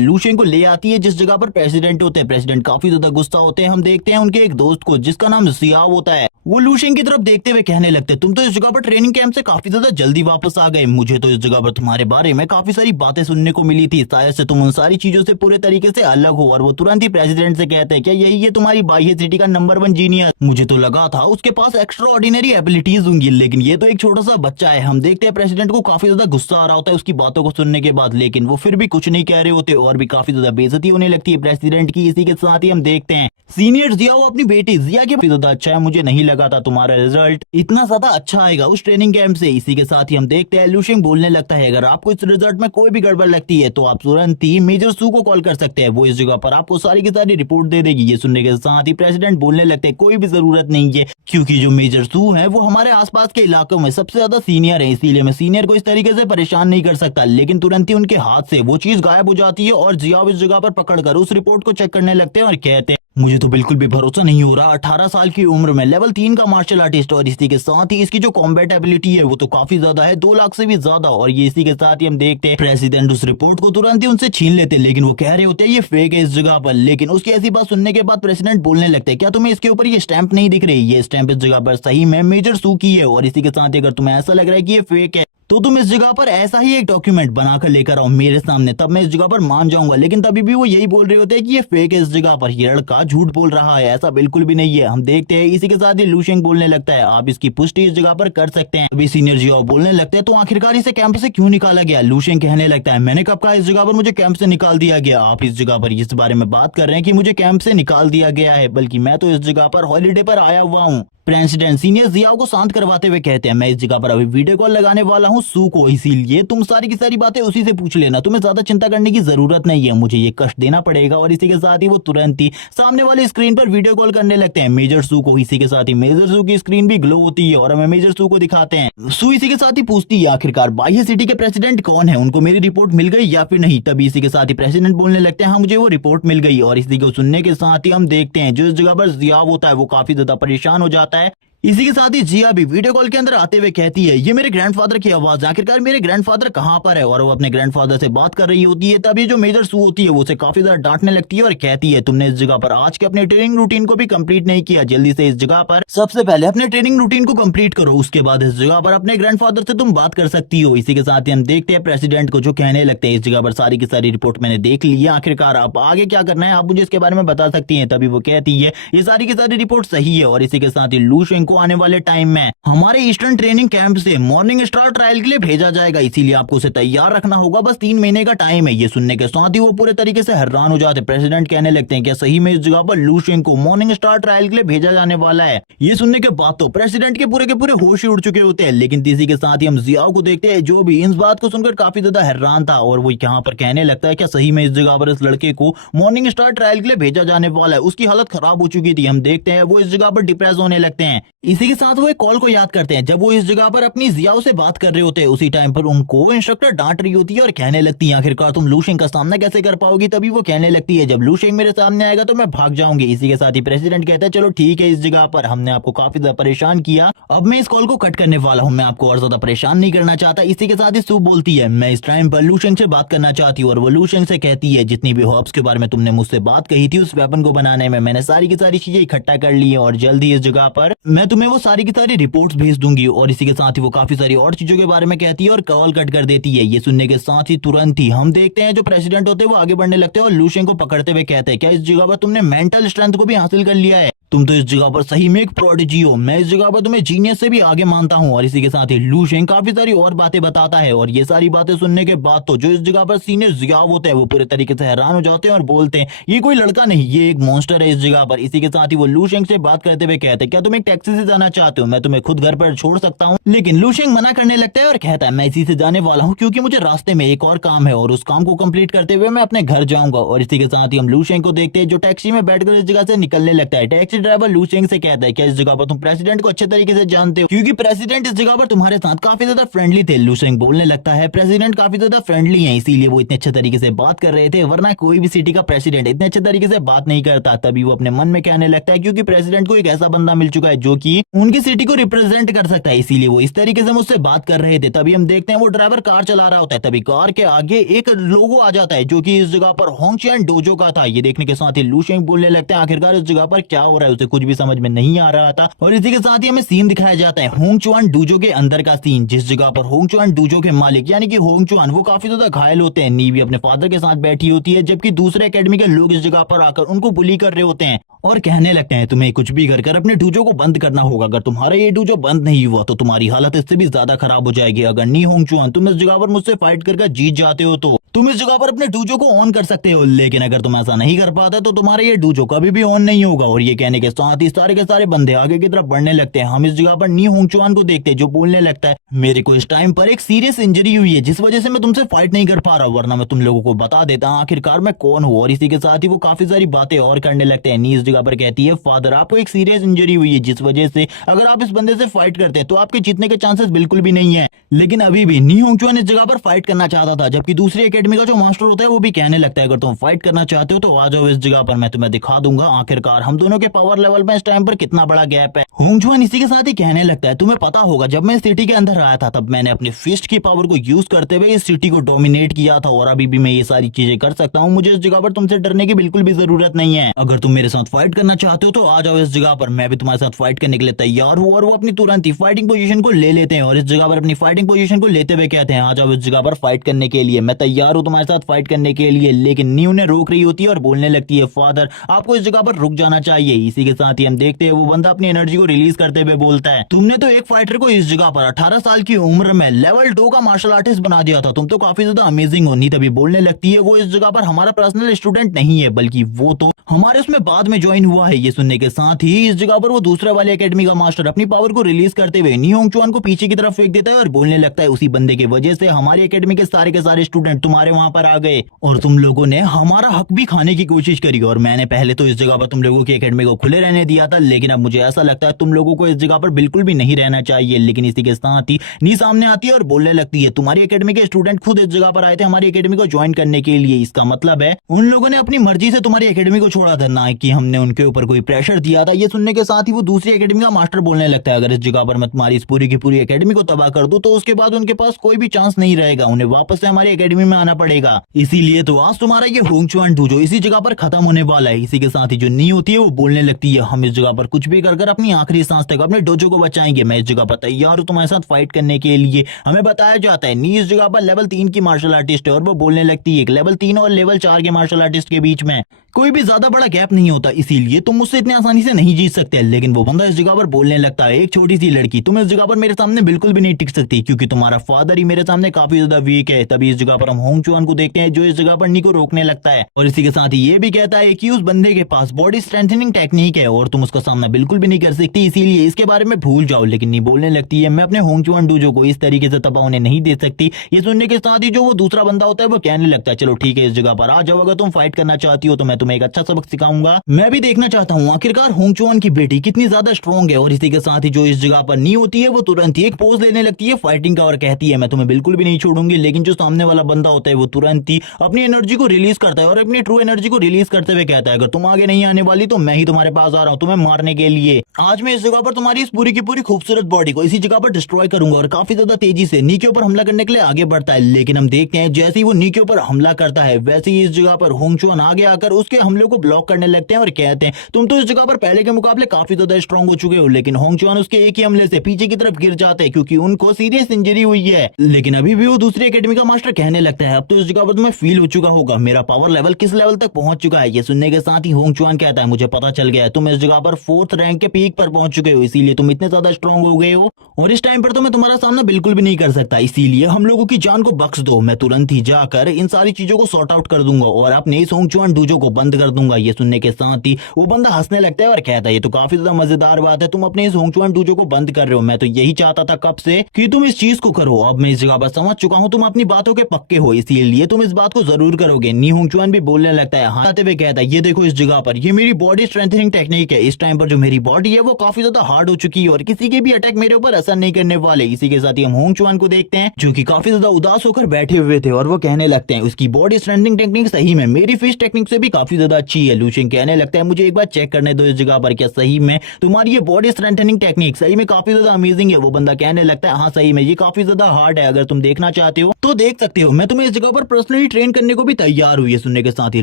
लूशियन को ले आती है जिस जगह पर प्रेसिडेंट होते हैं। प्रेसिडेंट काफी ज्यादा गुस्सा होते हैं, हम देखते हैं उनके एक दोस्त को जिसका नाम जियाओ होता है, वो लूशियन की तरफ देखते हुए कहने लगते हैं तुम तो इस जगह पर ट्रेनिंग कैंप से काफी ज्यादा जल्दी वापस आ गए, मुझे तो इस जगह पर तुम्हारे बारे में काफी सारी बातें सुनने को मिली थी, शायद से तुम उन सारी चीजों से पूरे तरीके से अलग हो। और वो तुरंत ही प्रेसिडेंट से कहते हैं क्या यही है तुम्हारी बाह्य सिटी का नंबर 1 जीनियस, मुझे तो लगा था उसके पास एक्स्ट्रा ऑर्डिनरी एबिलिटीज होंगी लेकिन ये तो एक छोटा सा बच्चा है। हम देखते हैं प्रेसिडेंट को काफी ज्यादा गुस्सा आ रहा होता है उसकी बातों को सुनने के बाद, लेकिन वो फिर भी कुछ नहीं कह रहे होते और भी काफी ज्यादा बेइज्जती होने लगती है प्रेसिडेंट की। इसी के साथ ही हम देखते हैं सीनियर जिया वो अपनी बेटी जिया के ज्यादा अच्छा है, मुझे नहीं लगा था तुम्हारा रिजल्ट इतना ज्यादा अच्छा आएगा उस ट्रेनिंग कैंप से। इसी के साथ ही हम देखते हैं लूशियन बोलने लगता है अगर आपको इस रिजल्ट में कोई भी गड़बड़ लगती है तो आप तुरंत ही मेजर सू को कॉल कर सकते हैं, वो इस जगह पर आपको सारी की सारी रिपोर्ट दे देगी। ये सुनने के साथ ही प्रेसिडेंट बोलने लगते हैं कोई भी जरूरत नहीं है क्योंकि जो मेजर सू है वो हमारे आसपास के इलाकों में सबसे ज्यादा सीनियर है, इसीलिए मैं सीनियर को इस तरीके से परेशान नहीं कर सकता। लेकिन तुरंत ही उनके हाथ से वो चीज गायब हो जाती है और जिया इस जगह पर पकड़कर उस रिपोर्ट को चेक करने लगते हैं और कहते हैं मुझे तो बिल्कुल भी भरोसा नहीं हो रहा, 18 साल की उम्र में लेवल 3 का मार्शल आर्टिस्ट और इसी के साथ ही इसकी जो कॉम्बैट एबिलिटी है वो तो काफी ज्यादा है, 2 लाख से भी ज्यादा। और ये इसी के साथ ही हम देखते हैं प्रेसिडेंट उस रिपोर्ट को तुरंत ही उनसे छीन लेते हैं लेकिन वो कह रहे होते हैं ये फेक है इस जगह पर। लेकिन उसकी ऐसी बात सुनने के बाद प्रेसिडेंट बोलने लगते हैं क्या तुम्हें इसके ऊपर ये स्टैंप नहीं दिख रही, ये स्टैंप इस जगह पर सही में मेजर सू की है और इसी के साथ अगर तुम्हें ऐसा लग रहा है कि ये फेक है तो तुम इस जगह पर ऐसा ही एक डॉक्यूमेंट बनाकर लेकर आओ मेरे सामने, तब मैं इस जगह पर मान जाऊंगा। लेकिन तभी भी वो यही बोल रहे होते हैं कि ये फेक है इस जगह पर, ये लड़का झूठ बोल रहा है, ऐसा बिल्कुल भी नहीं है। हम देखते हैं इसी के साथ ही लूशियन बोलने लगता है आप इसकी पुष्टि इस जगह पर कर सकते हैं। अभी सीनियर जियाओ बोलने लगते हैं तो आखिरकार इसे कैंप से क्यों निकाला गया। लूशियन कहने लगता है मैंने कब कहा इस जगह पर मुझे कैंप से निकाल दिया गया, आप इस जगह पर इस बारे में बात कर रहे हैं कि मुझे कैंप से निकाल दिया गया है, बल्कि मैं तो इस जगह पर हॉलीडे पर आया हुआ हूँ। प्रेसिडेंट सीनियर जियाओ को शांत करवाते हुए कहते हैं मैं इस जगह पर अभी वीडियो कॉल लगाने वाला हूँ सू को, इसीलिए तुम सारी की सारी बातें उसी से पूछ लेना, तुम्हें ज्यादा चिंता करने की जरूरत नहीं है, मुझे ये कष्ट देना पड़ेगा। और इसी के साथ ही वो तुरंत ही सामने वाले स्क्रीन पर वीडियो कॉल करने लगते हैं मेजर सू को। इसी के साथ ही मेजर सू की स्क्रीन भी ग्लो होती है और हमें मेजर सू को दिखाते हैं। सू इसी के साथ ही पूछती है आखिरकार बाह्य सिटी के प्रेसिडेंट कौन है, उनको मेरी रिपोर्ट मिल गई या फिर नहीं। तभी इसी के साथ ही प्रेसिडेंट बोलने लगते हैं हाँ मुझे वो रिपोर्ट मिल गई। और इसी को सुनने के साथ ही हम देखते हैं जो इस जगह पर जियाओ होता है वो काफी ज्यादा परेशान हो जाता है। इसी के साथ ही जिया भी वीडियो कॉल के अंदर आते हुए कहती है ये मेरे ग्रैंडफादर की आवाज, आखिरकार मेरे ग्रैंडफादर कहाँ पर है। और वो अपने ग्रैंडफादर से बात कर रही होती है। तभी जो मेजर सू होती है वो उसे काफी ज्यादा डांटने लगती है और कहती है तुमने इस जगह पर आज के अपने ट्रेनिंग रूटीन को भी कंप्लीट नहीं किया, जल्दी से इस जगह पर सबसे पहले अपने ट्रेनिंग रूटीन को कंप्लीट करो, उसके बाद इस जगह पर अपने ग्रैंडफादर से तुम बात कर सकती हो। इसी के साथ ही हम देखते हैं प्रेसिडेंट को जो कहने लगते हैं इस जगह पर सारी की सारी रिपोर्ट मैंने देख ली है, आखिरकार आप आगे क्या करना है आप मुझे इसके बारे में बता सकती है। तभी वो कहती है ये सारी की सारी रिपोर्ट सही है। और इसी के साथ ही लूशियन को आने वाले टाइम में हमारे ईस्टर्न ट्रेनिंग कैंप से मॉर्निंग स्टार ट्रायल के लिए भेजा जाएगा, इसीलिए आपको उसे तैयार रखना होगा, बस 3 महीने का टाइम है। ये सुनने के साथ ही वो पूरे तरीके से हैरान हो जाते। प्रेसिडेंट कहने लगते हैं क्या सही में इस जगह पर लूशियन को मॉर्निंग स्टार ट्रायल के लिए भेजा जाने वाला है। ये सुनने के बाद तो प्रेसिडेंट के पूरे होश ही उड़ चुके होते हैं। लेकिन इसी के साथ ही हम जियाओ को देखते हैं जो भी इस बात को सुनकर काफी ज्यादा हैरान था और वो यहाँ पर कहने लगता है क्या सही में इस जगह पर इस लड़के को मॉर्निंग स्टार ट्रायल के लिए भेजा जाने वाला है। उसकी हालत खराब हो चुकी थी। हम देखते हैं वो इस जगह पर डिप्रेस होने लगते हैं। इसी के साथ वो एक कॉल को याद करते हैं जब वो इस जगह पर अपनी जियाओं से बात कर रहे होते हैं। उसी टाइम पर उनको इंस्ट्रक्टर डांट रही होती है और कहने लगती है आखिरकार तुम लू शेंग का सामना कैसे कर पाओगी। तभी वो कहने लगती है जब लू शेंग मेरे सामने आएगा तो मैं भाग जाऊंगी। इसी के साथ ही प्रेसिडेंट कहता है चलो ठीक है, इस जगह पर हमने आपको काफी ज्यादा परेशान किया, अब मैं इस कॉल को कट करने वाला हूँ, मैं आपको और ज्यादा परेशान नहीं करना चाहता। इसी के साथ ही सू बोलती है मैं इस टाइम पर लू शेंग से बात करना चाहती हूँ और वो लू शेंग से कहती है जितनी भी हॉब्स के बारे में तुमने मुझसे बात कही थी उस वेपन को बनाने में मैंने सारी की सारी चीजें इकट्ठा कर ली है और जल्द ही इस जगह पर मैं तुम्हें वो सारी की सारी रिपोर्ट्स भेज दूंगी। और इसी के साथ ही वो काफी सारी और चीजों के बारे में कहती है और कॉल कट कर देती है। ये सुनने के साथ ही तुरंत ही हम देखते हैं जो प्रेसिडेंट होते हैं वो आगे बढ़ने लगते हैं और लू शेंग को पकड़ते हुए कहते हैं क्या इस जगह पर तुमने मेंटल स्ट्रेंथ को भी हासिल कर लिया है, तुम तो इस जगह पर सही में एक प्रोडिजी हो, मैं इस जगह पर तुम्हें जीनियस से भी आगे मानता हूँ। और इसी के साथ ही लू शेंग काफी सारी और बातें बताता है और ये सारी बातें सुनने के बाद तो जो इस जगह पर सीनियर जियाव होते हैं वो पूरे तरीके से हैरान हो जाते हैं और बोलते हैं ये कोई लड़का नहीं, ये एक मॉन्स्टर है इस जगह पर। इसी के साथ ही वो लू शेंग से बात करते हुए कहते हैं क्या तुम एक टैक्सी से जाना चाहते हो, मैं तुम्हें खुद घर पर छोड़ सकता हूँ। लेकिन लू शेंग मना करने लगता है और कहता है मैं इसी से जाने वाला हूँ क्योंकि मुझे रास्ते में एक और काम है और उस काम को कंप्लीट करते हुए मैं अपने घर जाऊंगा। और इसी के साथ ही हम लू शेंग को देखते हैं जो टैक्सी में बैठकर इस जगह से निकलने लगता है। टैक्सी ड्राइवर लू शेंग से कहता है क्या इस जगह पर तुम प्रेसिडेंट को अच्छे तरीके से जानते हो, क्योंकि प्रेसिडेंट इस जगह पर तुम्हारे साथ काफी ज्यादा फ्रेंडली थे। लू शेंग बोलने लगता है प्रेसिडेंट काफी ज्यादा फ्रेंडली है इसीलिए वो इतने अच्छे तरीके से बात कर रहे थे, वरना कोई भी सिटी का प्रेसिडेंट इतने अच्छे तरीके से बात नहीं करता। तभी वो अपने मन में कहने लगता है क्योंकि प्रेसिडेंट को एक ऐसा बंदा मिल चुका है जो कि उनकी सिटी को रिप्रेजेंट कर सकता है, इसीलिए वो इस तरीके से मुझसे बात कर रहे थे। तभी हम देखते हैं वो ड्राइवर कार चला रहा होता है, तभी कार के आगे एक लोगो आ जाता है जो कि इस जगह पर होंगचुआन डोजो का था। ये देखने के साथ ही लू शेंग बोलने लगते हैं आखिरकार इस जगह पर क्या हो रहा है, उसे कुछ भी समझ में नहीं आ रहा था। और इसी के साथ ही हमें सीन दिखाया जाता है होंगचुआन डोजो के अंदर का सीन, जिस जगह पर होंगचुआन डोजो के मालिक यानी कि होंगचुआन वो काफी ज्यादा घायल होते हैं। नीवी अपने फादर के साथ बैठी होती है जबकि दूसरे एकेडमी के लोग इस जगह पर आकर उनको बुली कर रहे होते हैं और कहने लगते हैं तुम्हें कुछ भी कर अपने डूजो को बंद करना होगा, अगर तुम्हारा ये डूजो बंद नहीं हुआ तो तुम्हारी हालत इससे भी ज्यादा खराब हो जाएगी। अगर नी होंगचुआन तुम इस जगह पर मुझसे फाइट करके जीत जाते हो तो तुम इस जगह पर अपने डूजो को ऑन कर सकते हो, लेकिन अगर तुम ऐसा नहीं कर पाते तो तुम्हारा ये डूजो कभी भी ऑन नहीं होगा। और ये कहने के साथ ही सारे के सारे बंदे आगे की तरफ बढ़ने लगते हैं। हम इस जगह पर नी होंगचुआन को देखते हैं जो बोलने लगता है मेरे को इस टाइम पर एक सीरियस इंजरी हुई है जिस वजह से मैं तुमसे फाइट नहीं कर पा रहा, वरना मैं तुम लोगों को बता देता आखिरकार मैं कौन हूँ। और इसी के साथ ही वो काफी सारी बातें और करने लगते हैं। नी इस जगह पर कहती है फादर आपको एक सीरियस इंजरी हुई है जिस वजह से अगर आप इस बंदे से फाइट करते हैं तो आपके जीतने के चांसेस बिल्कुल भी नहीं है। लेकिन अभी भी नी होंगचुआन इस जगह पर फाइट करना चाहता था, जबकि दूसरी एकेडमी का जो मास्टर होता है वो भी कहने लगता है अगर तुम फाइट करना चाहते हो तो आ जाओ इस जगह पर, मैं तुम्हें दिखा दूंगा आखिरकार हम दोनों के पावर लेवल में इस टाइम पर कितना बड़ा गैप है। होंगचुआन इसी के साथ ही कहने लगता है तुम्हें पता होगा जब मैं सिटी के अंदर आया था तब मैंने अपनी फिस्ट की पावर को यूज करते हुए इस सिटी को डोमिनेट किया था और अभी भी मैं ये सारी चीजें कर सकता हूँ। मुझे इस जगह पर तुमसे डरने की बिल्कुल भी जरूरत नहीं है। अगर तुम मेरे साथ फाइट करना चाहते हो तो आ जाओ इस जगह पर, मैं भी तुम्हारे साथ फाइट करने के लिए तैयार हूँ। और वो अपनी तुरंत ही फाइटिंग पोजीशन को ले लेते हैं और इस जगह पर अपनी फाइटिंग पोजीशन को लेते हुए कहते हैं आ जाओ इस जगह पर फाइट करने के लिए, मैं तैयार हूँ तुम्हारे साथ फाइट करने के लिए। लेकिन नी उन्हें रोक रही होती है और बोलने लगती है फादर आपको इस जगह पर रुक जाना चाहिए। इसी के साथ ही हम देखते हैं वो बंदा अपनी एनर्जी को रिलीज करते हुए बोलता है तुमने तो एक फाइटर को इस जगह पर 18 साल की उम्र में लेवल 2 का मार्शल आर्टिस्ट बना दिया था, तुम तो काफी ज्यादा अमेजिंग हो। नी तभी बोलने लगती है वो इस जगह पर हमारा पर्सनल स्टूडेंट नहीं है बल्कि वो तो हमारे उसमें बाद में ज्वाइन हुआ है। ये सुनने के साथ ही इस जगह पर वो दूसरे वाले एकेडमी का मास्टर अपनी पावर को रिलीज करते हुए नी होंगचुआन को पीछे की तरफ फेंक देता है और बोलने लगता है उसी बंदे की वजह से हमारी एकेडमी के सारे स्टूडेंट तुम्हारे वहां पर आ गए और तुम लोगों ने हमारा हक भी खाने की कोशिश करी। और मैंने पहले तो इस जगह पर तुम लोगों की एकेडमी को खुले रहने दिया था, लेकिन अब मुझे ऐसा लगता है तुम लोगों को इस जगह पर बिल्कुल भी नहीं रहना चाहिए। लेकिन इसी के साथ ही नी सामने आती है और बोलने लगती है तुम्हारी एकेडमी के स्टूडेंट खुद इस जगह पर आए थे हमारी एकेडमी को ज्वाइन करने के लिए, इसका मतलब है उन लोगों ने अपनी मर्जी से तुम्हारी एकेडमी को छोड़ा था, ना कि हमने उनके ऊपर कोई प्रेशर दिया था। ये सुनने के साथ ही वो दूसरी एकेडमी का मास्टर बोलने लगता है अगर इस जगह पर मैं तुम्हारी इस पूरी की पूरी एकेडमी को तबाह कर दूं तो उसके बाद उनके पास कोई भी चांस नहीं रहेगा, उन्हें वापस से हमारी एकेडमी में आना पड़ेगा। इसीलिए तो आज तुम्हारा ये होंगचुआन डूजो इसी जगह पर खत्म होने वाला है। इसी के साथ ही जो नी होती है वो बोलने लगती है हम इस जगह पर कुछ भी कर अपनी आखिरी सांस तक अपने डोजो को बचाएंगे, मैं इस जगह पर तैयार हूं तुम्हारे साथ फाइट करने के लिए। हमें बताया जाता है नी इस जगह पर लेवल 3 की मार्शल आर्टिस्ट है और वो बोलने लगती है लेवल 3 और लेवल 4 के मार्शल आर्टिस्ट के बीच में कोई भी ज्यादा बड़ा गैप नहीं होता, इसीलिए तुम मुझसे इतनी आसानी से नहीं जीत सकते। लेकिन वो बंदा इस जगह पर बोलने लगता है एक छोटी सी लड़की तुम इस जगह पर मेरे सामने बिल्कुल भी नहीं टिक सकती क्योंकि तुम्हारा फादर ही मेरे सामने काफी ज्यादा वीक है। तभी इस जगह पर हम होंगचुआन को देखते हैं जो इस जगह पर नी को रोकने लगता है और इसी के साथ ही ये भी कहता है कि उस बंदे के पास बॉडी स्ट्रेंथनिंग टेक्निक है और तुम उसका सामना बिल्कुल भी नहीं कर सकती, इसीलिए इसके बारे में भूल जाओ। लेकिन नी बोलने लगती है मैं अपने होंगचुआन डूजो को इस तरीके से तबाह होने नहीं दे सकती। ये सुनने के साथ ही जो वो दूसरा बंदा होता है वो कहने लगता है चलो ठीक है इस जगह पर आ जाओ, अगर तुम फाइट करना चाहती हो तो मैं तुम्हें एक अच्छा सबक सिखाऊंगा। मैं भी देखना चाहता हूँ आखिरकार होंगचुआन की बेटी कितनी ज्यादा स्ट्रॉन्ग है। और इसी के साथ ही जो इस जगह पर नी होती है वो तुरंत ही एक पोज लेने लगती है फाइटिंग का और कहती है मैं तुम्हें बिल्कुल भी नहीं छोड़ूंगी। लेकिन जो सामने वाला बंदा होता है वो तुरंत ही अपनी एनर्जी को रिलीज करता है और अपनी ट्रू एनर्जी को रिलीज करते हुए कहता है अगर तुम आगे नहीं आने वाली तो मैं ही तुम्हारे पास आ रहा हूँ तुम्हें मारने के लिए। आज मैं इस जगह पर तुम्हारी इस पूरी की पूरी खूबसूरत बॉडी को इसी जगह पर डिस्ट्रॉय करूंगा। और काफी ज्यादा तेजी से नी के ऊपर हमला करने के लिए आगे बढ़ता है। लेकिन हम देखते हैं जैसे ही वो नी के ऊपर हमला करता है वैसे ही इस जगह पर होंगचुआन आगे आकर उसके हमले को ब्लॉक करने लगते हैं और कहते हैं तुम तो इस जगह पर पहले के मुकाबले काफी ज्यादा स्ट्रॉन्ग हो चुके हो। लेकिन होंगचुआन उसके एक ही हमले से पीछे की तरफ गिर जाते हैं क्योंकि उनको सीरियस इंजरी हुई है। लेकिन अभी भी वो दूसरी एकेडमी का मास्टर कहने लगता है अब तो इस जगह पर तुम्हें फील हो चुका होगा मेरा पावर लेवल किस लेवल तक पहुंच चुका है। ये सुनने के साथ ही होंगचुआन कहता है मुझे पता चल गया है तुम इस जगह पर 4th रैंक के पीक पर पहुंच चुके हो इसीलिए तुम इतने ज्यादा स्ट्रॉन्ग हो गए हो और इस टाइम पर तो मैं तुम्हारा सामना बिल्कुल भी नहीं कर सकता। इसीलिए हम लोगों की जान को बख्श दो। मैं तुरंत ही जाकर इन सारी चीजों को सॉर्ट आउट कर दूंगा और अपने इस होंगचुआन डूजो को बंद कर दूंगा। ये सुनने के साथ ही वो बंदा हंसने लगता है और कहता है ये तो काफी ज्यादा मजेदार बात है तुम अपने इस होंगचुआन डूजो को बंद कर रहे हो। मैं तो यही चाहता था कब से कि तुम इस चीज को करो। अब मैं इस जगह पर समझ चुका हूँ तुम अपनी बातों के पक्के हो इसीलिए तुम इस बात को जरूर करोगे। नी होंगचुआन भी बोलने लगता है हाँ आते हुए कहता है ये देखो इस जगह पर ये मेरी बॉडी स्ट्रेंथनिंग टेक्निक है। इस टाइम पर जो मेरी बॉडी है वो काफी ज्यादा हार्ड हो चुकी है और किसी के भी अटैक मेरे ऊपर असर नहीं करने वाले। इसी के साथ ही हम होंगचुआन को देखते हैं जो कि काफी ज्यादा उदास होकर बैठे हुए थे और वो कहने लगते हैं उसकी बॉडी स्ट्रेंथनिंग टेक्निक सही में मेरी फिश टेक्निक से भी काफी ज्यादा अच्छी है। लूशियन कहने लगता है मुझे एक बार चेक करने दो इस जगह पर क्या सही में तुम्हारी ये बॉडी स्ट्रेंथनिंग टेक्निक सही में काफी ज्यादा अमेजिंग है। वो बंदा कहने लगता है हाँ सही में ये काफी ज्यादा हार्ड है अगर तुम देखना चाहते हो तो देख सकते हो मैं तुम्हें इस जगह पर पर्सनली ट्रेन करने को भी तैयार हूँ। ये सुनने के साथ ही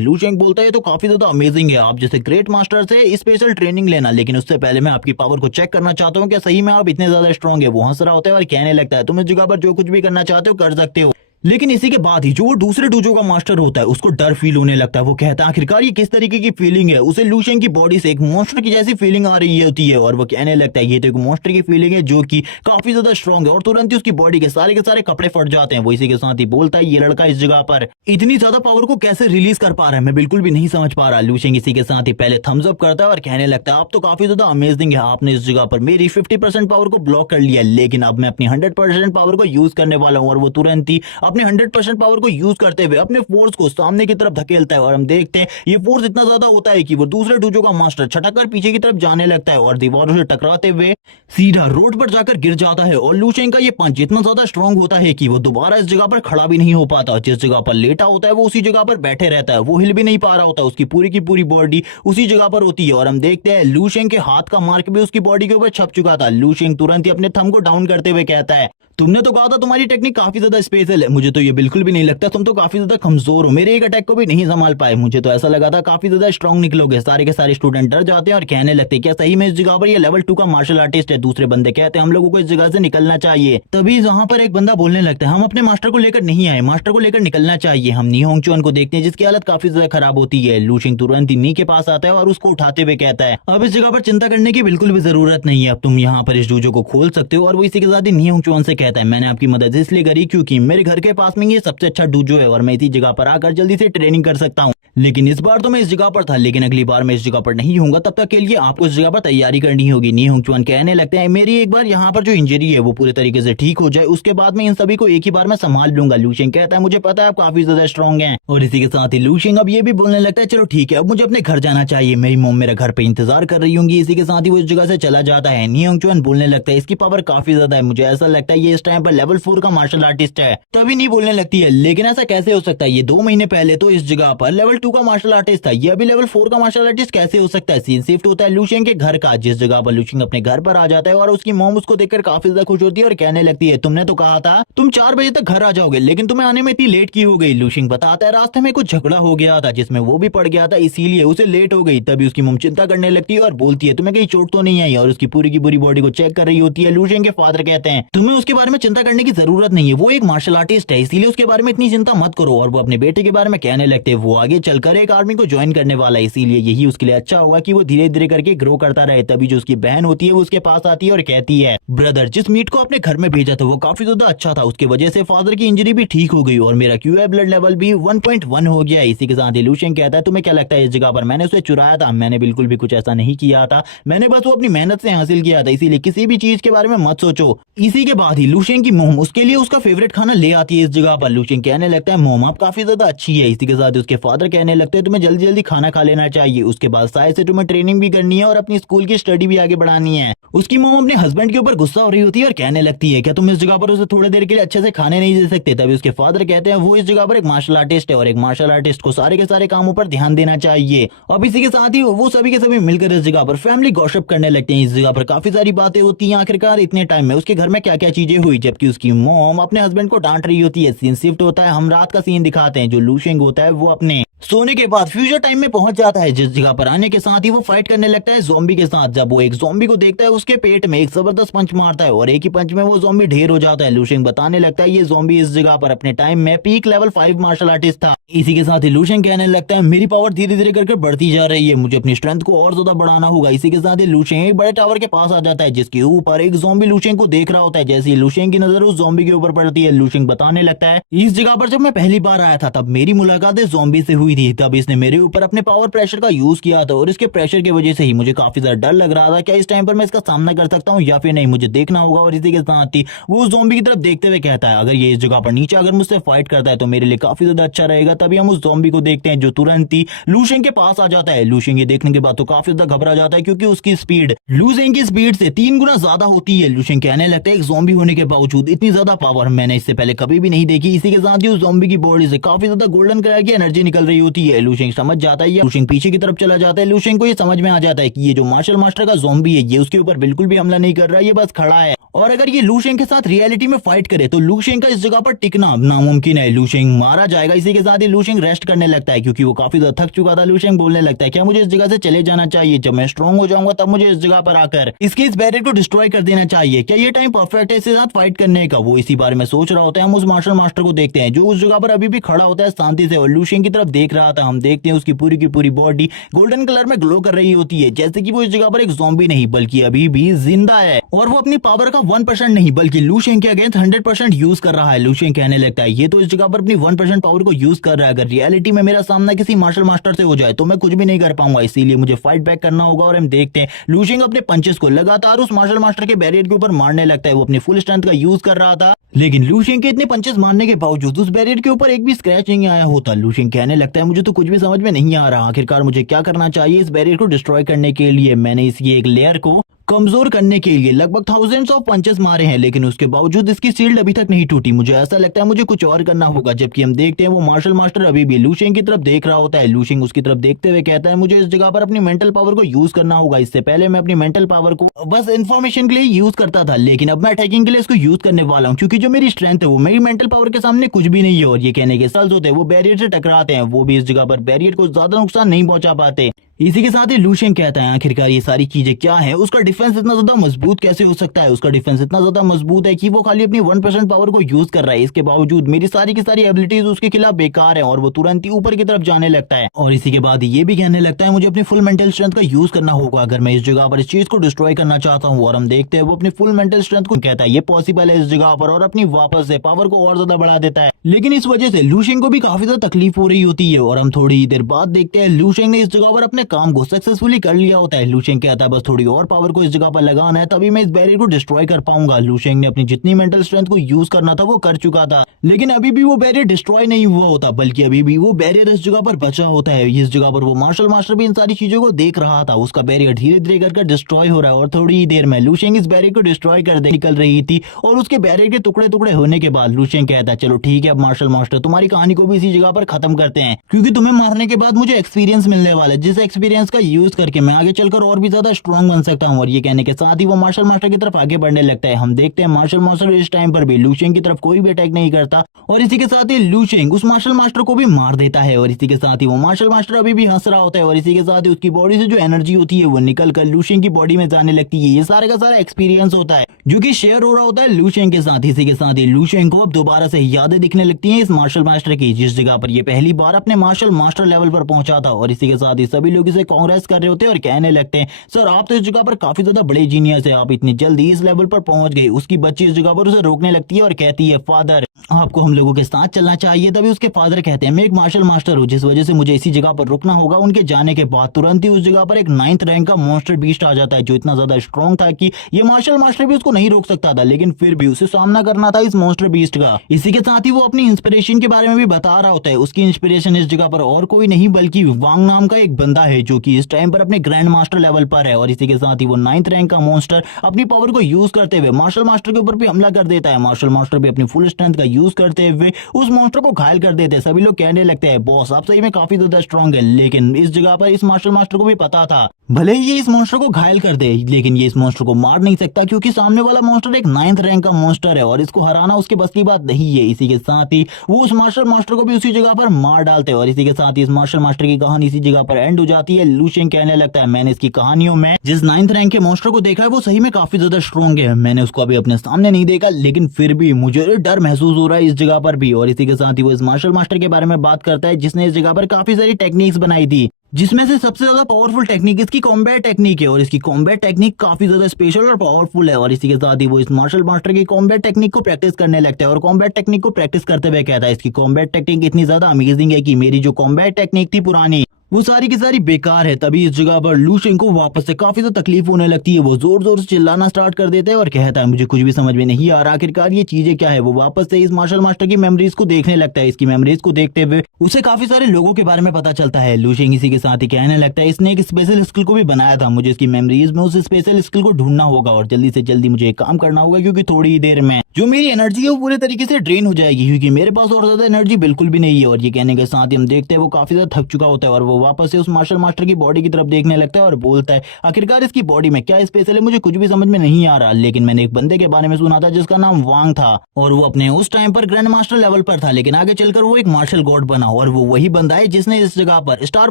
लूशियन बोलता है तो काफी ज्यादा अमेजिंग है आप जैसे ग्रेट मास्टर से स्पेशल ट्रेनिंग लेना लेकिन उससे पहले मैं आपकी पावर को चेक करना चाहता हूँ क्या सही में आप इतने ज्यादा स्ट्रॉन्ग है। वो हंस रहा होता है और कहने लगता है तुम इस जगह पर जो कुछ भी करना चाहते हो कर सकते हो। लेकिन इसी के बाद ही जो वो दूसरे डूजो का मास्टर होता है उसको डर फील होने लगता है। वो कहता है आखिरकार ये किस तरीके की फीलिंग है। उसे लूशियन की बॉडी से एक मॉन्स्टर की जैसी फीलिंग आ रही होती है और वो कहने लगता है ये तो एक मॉन्स्टर की फीलिंग है जो कि काफी ज्यादा स्ट्रॉन्ग है और तुरंत ही उसकी बॉडी के सारे कपड़े फट जाते हैं। वो इसी के साथ ही बोलता है ये लड़का इस जगह पर इतनी ज्यादा पावर को कैसे रिलीज कर पा रहा है मैं बिल्कुल भी नहीं समझ पा रहा। लूशियन इसी के साथ ही पहले थम्स अप करता है और कहने लगता है आप तो काफी ज्यादा अमेजिंग है आपने इस जगह पर मेरी 50% पावर को ब्लॉक कर लिया लेकिन अब मैं अपनी 100% पावर को यूज करने वाला हूँ। और वो तुरंत ही अपने 100% पावर को यूज करते हुए अपने फोर्स को सामने की तरफ धकेलता है और हम देखते हैं ये फोर्स इतना ज्यादा होता है कि वो दूसरे डूजो का मास्टर छटक कर पीछे की तरफ जाने लगता है और दीवारों से टकराते हुए सीधा रोड पर जाकर गिर जाता है। और लूशियन का ये पंच इतना ज्यादा स्ट्रॉन्ग होता है कि वो दोबारा इस जगह पर खड़ा भी नहीं हो पाता। जिस जगह पर लेटा होता है वो उसी जगह पर बैठे रहता है वो हिल भी नहीं पा रहा होता। उसकी पूरी की पूरी बॉडी उसी जगह पर होती है और हम देखते हैं लूशियन के हाथ का मार्क भी उसकी बॉडी के ऊपर छप चुका था। लूशियन तुरंत ही अपने थंब को डाउन करते हुए कहता है तुमने तो कहा था तुम्हारी टेक्निक काफी ज्यादा स्पेशल है मुझे तो ये बिल्कुल भी नहीं लगता तुम तो काफी ज्यादा कमजोर हो मेरे एक अटैक को भी नहीं संभाल पाए। मुझे तो ऐसा लगा था काफी ज्यादा स्ट्रॉन्ग निकलोगे। सारे के सारे स्टूडेंट डर जाते हैं और कहने लगते हैं क्या सही में इस जगह पर ये लेवल 2 का मार्शल आर्टिस्ट है। दूसरे बंदे कहते हैं हम लोगों को इस जगह से निकलना चाहिए। तभी वहां पर एक बंदा बोलने लगता है हम अपने मास्टर को लेकर नहीं आए मास्टर को लेकर निकलना चाहिए। हम नी होंगचुआन को देखते हैं जिसकी हालत काफी ज्यादा खराब होती है। लूशियन तुरंत ही नी के पास आता है और उसको उठाते हुए कहता है अब इस जगह पर चिंता करने की बिल्कुल भी जरूरत नहीं है अब तुम यहाँ पर इस डूजो को खोल सकते हो। और वो इसी के साथ ही नी होंगचुआन से कहता है मैंने आपकी मदद इसलिए करी क्योंकि मेरे घर के पास में ये सबसे अच्छा डूजो है और मैं इसी जगह पर आकर जल्दी से ट्रेनिंग कर सकता हूँ। लेकिन इस बार तो मैं इस जगह पर था लेकिन अगली बार मैं इस जगह पर नहीं होऊंगा तब तक के लिए आपको इस जगह पर तैयारी करनी होगी। नी होंगचुआन कहने लगते हैं मेरी एक बार यहाँ पर जो इंजरी है वो पूरे तरीके से ठीक हो जाए उसके बाद मैं इन सभी को एक ही बार में संभाल लूंगा। लूशियन कहता है मुझे पता है आप काफी ज्यादा स्ट्रॉन्ग हैं। और इसी के साथ ही लूशियन अब ये भी बोलने लगता है चलो ठीक है अब मुझे अपने घर जाना चाहिए मेरी मॉम मेरा घर पे इंतजार कर रही होंगी। इसी के साथ ही वो इस जगह से चला जाता है। नी होंगचुआन बोलने लगता है इसकी पावर काफी ज्यादा है मुझे ऐसा लगता है ये इस टाइम पर लेवल 4 का मार्शल आर्टिस्ट है। तभी नी बोलने लगती है लेकिन ऐसा कैसे हो सकता है ये 2 महीने पहले तो इस जगह पर लेवल 2 का मार्शल आर्टिस्ट था ये अभी लेवल 4 का मार्शल आर्टिस्ट कैसे हो सकता है। सीन शिफ्ट होता है लूशियन के घर का जिस जगह पर लूशियन अपने घर पर आ जाता है और उसकी मॉम उसको देखकर काफी ज्यादा खुश होती है और कहने लगती है तुमने तो कहा था तुम 4 बजे तक घर आ जाओगे लेकिन तुम्हें आने में इतनी लेट की हो गई। लूशियन बताता है रास्ते में कुछ झगड़ा हो गया था जिसमें वो भी पड़ गया था इसीलिए उसे लेट हो गई। तभी उसकी मॉम चिंता करने लगती है और बोलती है तुम्हें कहीं चोट तो नहीं आई और उसकी पूरी की पूरी बॉडी को चेक कर रही होती है। लूशियन के फादर कहते हैं तुम्हें उसके बारे में चिंता करने की जरूरत नहीं है वो एक मार्शल आर्टिस्ट है इसीलिए उसके बारे में इतनी चिंता मत करो। और वो अपने बेटे के बारे में कहने लगते हैं वो आगे चलकर एक आर्मी को ज्वाइन करने वाला है इसीलिए यही उसके लिए अच्छा होगा कि वो धीरे धीरे करके ग्रो करता रहे। तभी जो उसकी बहन होती है वो उसके पास आती है और कहती है ब्रदर जिस मीट को अपने घर में भेजा था वो काफी ज्यादा अच्छा था उसकी वजह से फादर की इंजरी भी ठीक हो गई और मेरा क्यूआई ब्लड लेवल भी 1.1 हो गया। इसी के साथ लूशियन कहता है तुम्हें क्या लगता है इस जगह पर मैंने उसे चुराया था। मैंने बिल्कुल भी कुछ ऐसा नहीं किया था मैंने बस वो अपनी मेहनत से हासिल किया था इसीलिए किसी भी चीज के बारे में मत सोचो। इसी के बाद ही लूशियन की मोम उसके लिए उसका फेवरेट खाना ले आती आती है इस जगह पर। लूशेंग कहने लगता है मॉम आप काफी ज्यादा अच्छी है। इसी के साथ उसके फादर कहने लगते हैं तुम्हें जल्दी जल्दी खाना खा लेना चाहिए, उसके बाद शायद से तुम्हें ट्रेनिंग भी करनी है और अपनी स्कूल की स्टडी भी आगे बढ़ानी है। उसकी मॉम अपने हस्बैंड के ऊपर गुस्सा हो रही होती है और कहने लगती है क्या तुम इस जगह पर उसे थोड़ी देर के लिए अच्छे से खाने नहीं दे सकते। तभी उसके फादर कहते हैं वो इस जगह पर एक मार्शल आर्टिस्ट है और एक मार्शल आर्टिस्ट को सारे के सारे कामों पर ध्यान देना चाहिए। अब इसी के साथ ही वो सभी के सभी मिलकर इस जगह पर फैमिली गॉसिप करने लगते हैं। इस जगह पर काफी सारी बातें होती हैं आखिरकार इतने टाइम में उसके घर में क्या क्या चीजें हुई, जबकि उसकी मॉम अपने हस्बैंड को डांट रही होती है। सीन शिफ्ट होता है, हम रात का सीन दिखाते हैं। जो लूशेंग होता है वो अपने सोने के बाद फ्यूचर टाइम में पहुंच जाता है, जिस जगह पर आने के साथ ही वो फाइट करने लगता है ज़ॉम्बी के साथ। जब वो एक ज़ॉम्बी को देखता है उसके पेट में एक जबरदस्त पंच मारता है और एक ही पंच में वो ज़ॉम्बी ढेर हो जाता है। लूशेंग बताने लगता है ये ज़ॉम्बी इस जगह पर अपने टाइम में पीक लेवल 5 मार्शल आर्टिस्ट था। इसी के साथ ही लूशेंग कहने लगता है मेरी पावर धीरे धीरे करके बढ़ती जा रही है, मुझे अपनी स्ट्रेंथ को और ज्यादा बढ़ाना होगा। इसी के साथ ही लूशेंग एक बड़े टावर के पास आ जाता है जिसके ऊपर एक ज़ॉम्बी लूशेंग को देख रहा होता है। जैसे ही लूशेंग की नजर उस ज़ॉम्बी के ऊपर पड़ती है, लूशेंग बताने लगता है इस जगह पर जब मैं पहली बार आया था तब मेरी मुलाकात इस ज़ॉम्बी से हुई थी, तब इसने मेरे ऊपर अपने पावर प्रेशर का यूज किया था और इसके प्रेशर की वजह से ही मुझे काफी ज्यादा डर लग रहा था। क्या इस टाइम पर मैं इसका सामना कर सकता हूँ या फिर नहीं, मुझे देखना होगा। और इसी के साथ ही वो ज़ॉम्बी की तरफ देखते हुए कहता है अगर ये इस जगह पर नीचे अगर मुझसे फाइट करता है तो मेरे लिए काफी ज्यादा अच्छा रहेगा। तभी हम उस ज़ॉम्बी को देखते हैं जो तुरंत ही लूशेंग के पास आ जाता है। लूशेंग ये देखने के बाद तो काफी ज्यादा घबरा जाता है क्योंकि उसकी स्पीड लूशेंग की स्पीड से 3 गुना ज्यादा होती है। लूशेंग कहने लगता है एक ज़ॉम्बी होने के बावजूद इतनी ज्यादा पावर मैंने इससे पहले कभी भी नहीं देखी। इसी के साथ ही उस ज़ॉम्बी की बॉडी से काफी ज्यादा गोल्डन कलर की एनर्जी निकल रही होती है। लूशेंग समझ जाता है, लूशेंग पीछे की तरफ चला जाता है। लूशेंग को ये समझ में आ जाता है कि ये जो मार्शल मास्टर का ज़ॉम्बी है ये उसके ऊपर बिल्कुल भी हमला नहीं कर रहा है, ये बस खड़ा है। और अगर ये लूशेंग के साथ रियलिटी में फाइट करे तो लूशेंग का इस जगह पर टिकना नामुमकिन है, लूशेंग मारा जाएगा। इसी के साथ ही लूशेंग रेस्ट करने लगता है क्योंकि वो काफी ज्यादा थक चुका था। लूशेंग बोलने लगता है क्या मुझे इस जगह से चले जाना चाहिए, जब मैं स्ट्रॉन्ग हो जाऊंगा तब मुझे इस जगह पर आकर इसके इस बैरियर को डिस्ट्रॉय कर देना चाहिए। क्या ये टाइम परफेक्ट है इसके साथ फाइट करने का। वो इसी बारे में सोच रहा होता है। हम उस मार्शल मास्टर को देखते हैं जो उस जगह पर अभी भी खड़ा होता है शांति से और लूशेंग की तरफ देख रहा था। हम देखते हैं उसकी पूरी की पूरी बॉडी गोल्डन कलर में ग्लो कर रही होती है, जैसे कि वो इस जगह पर एक ज़ॉम्बी नहीं बल्कि अभी भी जिंदा है और वो अपनी पावर का 1% नहीं बल्कि लूशेंग के अगेंस्ट 100% यूज कर रहा है। लूशेंग कहने लगता है ये तो इस जगह पर अपनी 1% पावर को यूज कर रहा है, अगर रियलिटी में मेरा सामना किसी मार्शल मास्टर से हो जाए तो मैं कुछ भी नहीं कर पाऊंगा, इसीलिए मुझे फाइट बैक करना होगा। और हम देखते हैं लूशेंग अपने पंचेस को लगातार उस मार्शल मास्टर के बैरियर के ऊपर मारने लगता है। वो अपनी फुल स्ट्रेंथ का यूज कर रहा था लेकिन लूशेंग के इतने पंचेस मारने के बावजूद उस बैरियर के ऊपर एक भी स्क्रैच नहीं आया होता। लूशेंग कहने लगता है मुझे तो कुछ भी समझ में नहीं आ रहा, आखिरकार मुझे क्या करना चाहिए इस बैरियर को डिस्ट्रॉय करने के लिए। मैंने इसकी एक लेयर को कमजोर करने के लिए लगभग थाउजेंड्स ऑफ पंचेस मारे हैं लेकिन उसके बावजूद इसकी शील्ड अभी तक नहीं टूटी। मुझे ऐसा लगता है मुझे कुछ और करना होगा। जबकि हम देखते हैं वो मार्शल मास्टर अभी भी लूशेंग की तरफ देख रहा होता है। लूशेंग उसकी तरफ देखते हुए कहता है मुझे इस जगह पर अपनी मेंटल पावर को यूज करना होगा। इससे पहले मैं अपनी मेंटल पावर को बस इन्फॉर्मेशन के लिए यूज करता था लेकिन अब मैं अटैकिंग के लिए इसको यूज करने वाला हूँ क्योंकि जो मेरी स्ट्रेंथ है वो मेरी मेंटल पावर के सामने कुछ भी नहीं है। और ये कहने के साथ होते हैं वो बैरियर से टकराते हैं, वो भी इस जगह पर बैरियर को ज्यादा नुकसान नहीं पहुंचा पाते। इसी के साथ ही लूशेंग कहता है आखिरकार ये सारी चीजें क्या है, उसका डिफेंस इतना ज्यादा मजबूत कैसे हो सकता है। उसका डिफेंस इतना ज्यादा मजबूत है कि वो खाली अपनी 1% पावर को यूज कर रहा है, इसके बावजूद मेरी सारी की सारी एबिलिटीज उसके खिलाफ बेकार है और वो तुरंत ही ऊपर की तरफ जाने लगता है। और इसी के बाद ये भी कहने लगता है मुझे अपनी फुल मेंटल स्ट्रेंथ का यूज करना होगा अगर मैं इस जगह पर इस चीज को डिस्ट्रॉय करना चाहता हूँ। और हम देखते हैं वो अपनी फुल मेंटल स्ट्रेंथ को कहता है ये पॉसिबल है इस जगह पर और अपनी वापस से पावर को और ज्यादा बढ़ा देता है। लेकिन इस वजह से लूशेंग को भी काफी ज्यादा तकलीफ हो रही होती है और हम थोड़ी देर बाद देखते हैं लूशेंग ने इस जगह पर अपने काम को सक्सेसफुली कर लिया होता है। लूशेंग कहता है बस थोड़ी और पावर को इस जगह पर लगाना है तभी मैं इस बैरियर को डिस्ट्रॉय कर पाऊंगा। लूशेंग ने अपनी जितनी मेंटल स्ट्रेंथ को यूज करना था वो कर चुका था लेकिन अभी भी वो बैरियर डिस्ट्रॉय नहीं हुआ होता बल्कि अभी भी वो बैरियर इस जगह पर बचा होता है। इस जगह पर वो मार्शल मास्टर भी इन सारी चीजों को देख रहा था, उसका बैरियर धीरे धीरे करके डिस्ट्रॉय हो रहा है और थोड़ी ही देर में लूशेंग इस बैरियर को डिस्ट्रॉय कर निकल रही थी और उसके बैरियर के टुकड़े टुकड़े होने के बाद लूशेंग कहता है चलो ठीक है अब मार्शल मास्टर तुम्हारी कहानी को भी इसी जगह पर खत्म करते हैं क्योंकि तुम्हें मारने के बाद मुझे एक्सपीरियंस मिलने वाला है, जिस एक्सपीरियंस का यूज करके मैं आगे चलकर और भी ज्यादा स्ट्रॉन्ग बन सकता हूँ। और ये कहने के साथ ही वो मार्शल मास्टर की तरफ आगे बढ़ने लगता है। हम देखते हैं मार्शल मास्टर इस टाइम पर भी लूशेंग की तरफ कोई भी अटैक नहीं करता और इसी के साथ ही लूशेंग उस मार्शल मास्टर को भी मार देता है। और इसी के साथ ही वो मार्शल मास्टर अभी भी हंस रहा होता है और इसी के साथ ही उसकी बॉडी से जो एनर्जी होती है वो निकल कर लूशेंग की बॉडी में जाने लगती है। ये सारे का सारा एक्सपीरियंस होता है जो कि शेयर हो रहा होता है लूशेंग के साथ। इसी के साथ ही लूशेंग को अब दोबारा से यादें दिखने लगती हैं इस मार्शल मास्टर की, जिस जगह पर ये पहली बार अपने मार्शल मास्टर लेवल पर पहुंचा था। और इसी के साथ ही सभी लोग लोग इसे कांग्रेस कर रहे होते हैं और कहने लगते हैं सर आप तो इस जगह पर काफी ज्यादा बड़े जीनियस है, आप इतनी जल्दी इस लेवल पर पहुंच गए। उसकी बच्ची इस जगह पर उसे रोकने लगती है और कहती है फादर आपको हम लोगों के साथ चलना चाहिए। तभी उसके फादर कहते हैं मैं एक मार्शल मास्टर हूँ जिस वजह से मुझे इसी जगह पर रुकना होगा। उनके जाने के बाद तुरंत ही उस जगह पर एक 9th रैंक का मॉन्स्टर बीस्ट आ जाता है जो इतना ज्यादा स्ट्रॉन्ग था कि ये मार्शल मास्टर भी उसको नहीं रोक सकता था, लेकिन फिर भी उसे सामना करना था इस मॉन्स्टर बीस्ट का। इसी के साथ ही वो अपनी इंस्पिरेशन के बारे में भी बता रहा होता है। उसकी इंस्पिरेशन इस जगह पर और कोई नहीं बल्कि वांग नाम का एक बंदा है जो कि इस टाइम पर अपने ग्रैंड मास्टर लेवल पर है। और इसी के साथ ही वो 9th रैंक का मॉन्स्टर अपनी पावर को यूज करते हुए मार्शल मास्टर के ऊपर भी हमला कर देता है। मार्शल मास्टर भी अपनी फुल स्ट्रेंथ का यूज करते हुए उस मॉन्स्टर को घायल कर देते हैं। सभी लोग कहने लगते हैं बॉस आप सही में काफी ज्यादा स्ट्रॉन्ग है, लेकिन इस जगह पर इस मार्शल मास्टर को भी पता था भले ही ये इस मॉन्स्टर को घायल कर दे लेकिन ये इस मॉन्स्टर को मार नहीं सकता क्योंकि सामने वाला मॉन्स्टर एक 9th रैंक का मॉन्स्टर है और इसको हराना उसके बस की बात नहीं है। इसी के साथ ही वो उस मार्शल मास्टर को भी उसी जगह पर मार डालते हैं और इसी के साथ ही इस मार्शल मास्टर की कहानी इसी जगह पर एंड हो जाती है। लू शेंग कहने लगता है मैंने इसकी कहानियों में जिस 9th रैंक के मॉन्स्टर को देखा है वो सही में काफी ज्यादा स्ट्रॉन्ग है। मैंने उसको अभी अपने सामने नहीं देखा लेकिन फिर भी मुझे डर महसूस हो रहा है इस जगह पर भी। और इसी के साथ ही वो इस मार्शल मास्टर के बारे में बात करता है जिसने इस जगह पर काफी सारी टेक्निक्स बनाई थी, जिसमें से सबसे ज्यादा पावरफुल टेक्निक इसकी कॉम्बैट टेक्निक है और इसकी कॉम्बैट टेक्निक काफी ज्यादा स्पेशल और पावरफुल है। और इसी के साथ ही वो इस मार्शल मास्टर की कॉम्बैट टेक्निक को प्रैक्टिस करने लगता है और कॉम्बैट टेक्निक को प्रैक्टिस करते हुए कहता है इसकी कॉम्बैट टेक्निक इतनी ज्यादा अमेजिंग है कि मेरी जो कॉम्बैट टेक्निक थी पुरानी वो सारी की सारी बेकार है। तभी इस जगह पर लू शेंग को वापस से काफी ज्यादा तकलीफ होने लगती है। वो जोर जोर से चिल्लाना स्टार्ट कर देता है और कहता है मुझे कुछ भी समझ में नहीं आ रहा आखिरकार ये चीजें क्या है। वो वापस से इस मार्शल मास्टर की मेमोरीज को देखने लगता है। इसकी मेमोरीज को देखते हुए उसे काफी सारे लोगों के बारे में पता चलता है। लू शेंग इसी के साथ ही कहने लगता है इसने एक स्पेशल स्किल को भी बनाया था, मुझे इसकी मेमोरीज में उस स्पेशल स्किल को ढूंढना होगा और जल्दी से जल्दी मुझे एक काम करना होगा क्योंकि थोड़ी ही देर में जो मेरी एनर्जी है वो पूरे तरीके से ड्रेन हो जाएगी क्योंकि मेरे पास और ज्यादा एनर्जी बिल्कुल भी नहीं है। और ये कहने के साथ ही हम देखते हैं वो काफी ज्यादा थक चुका होता है और वो वापस से उस मार्शल मास्टर की बॉडी की तरफ देखने लगता है और बोलता है आखिरकार इसकी बॉडी में क्या स्पेशल है मुझे कुछ भी समझ में नहीं आ रहा, लेकिन मैंने एक बंदे के बारे में सुना था जिसका नाम वांग था और वो अपने उस टाइम पर ग्रैंड मास्टर लेवल पर था लेकिन आगे चलकर वो एक मार्शल गॉड बना और वो वही बंदा है जिसने इस जगह पर स्टार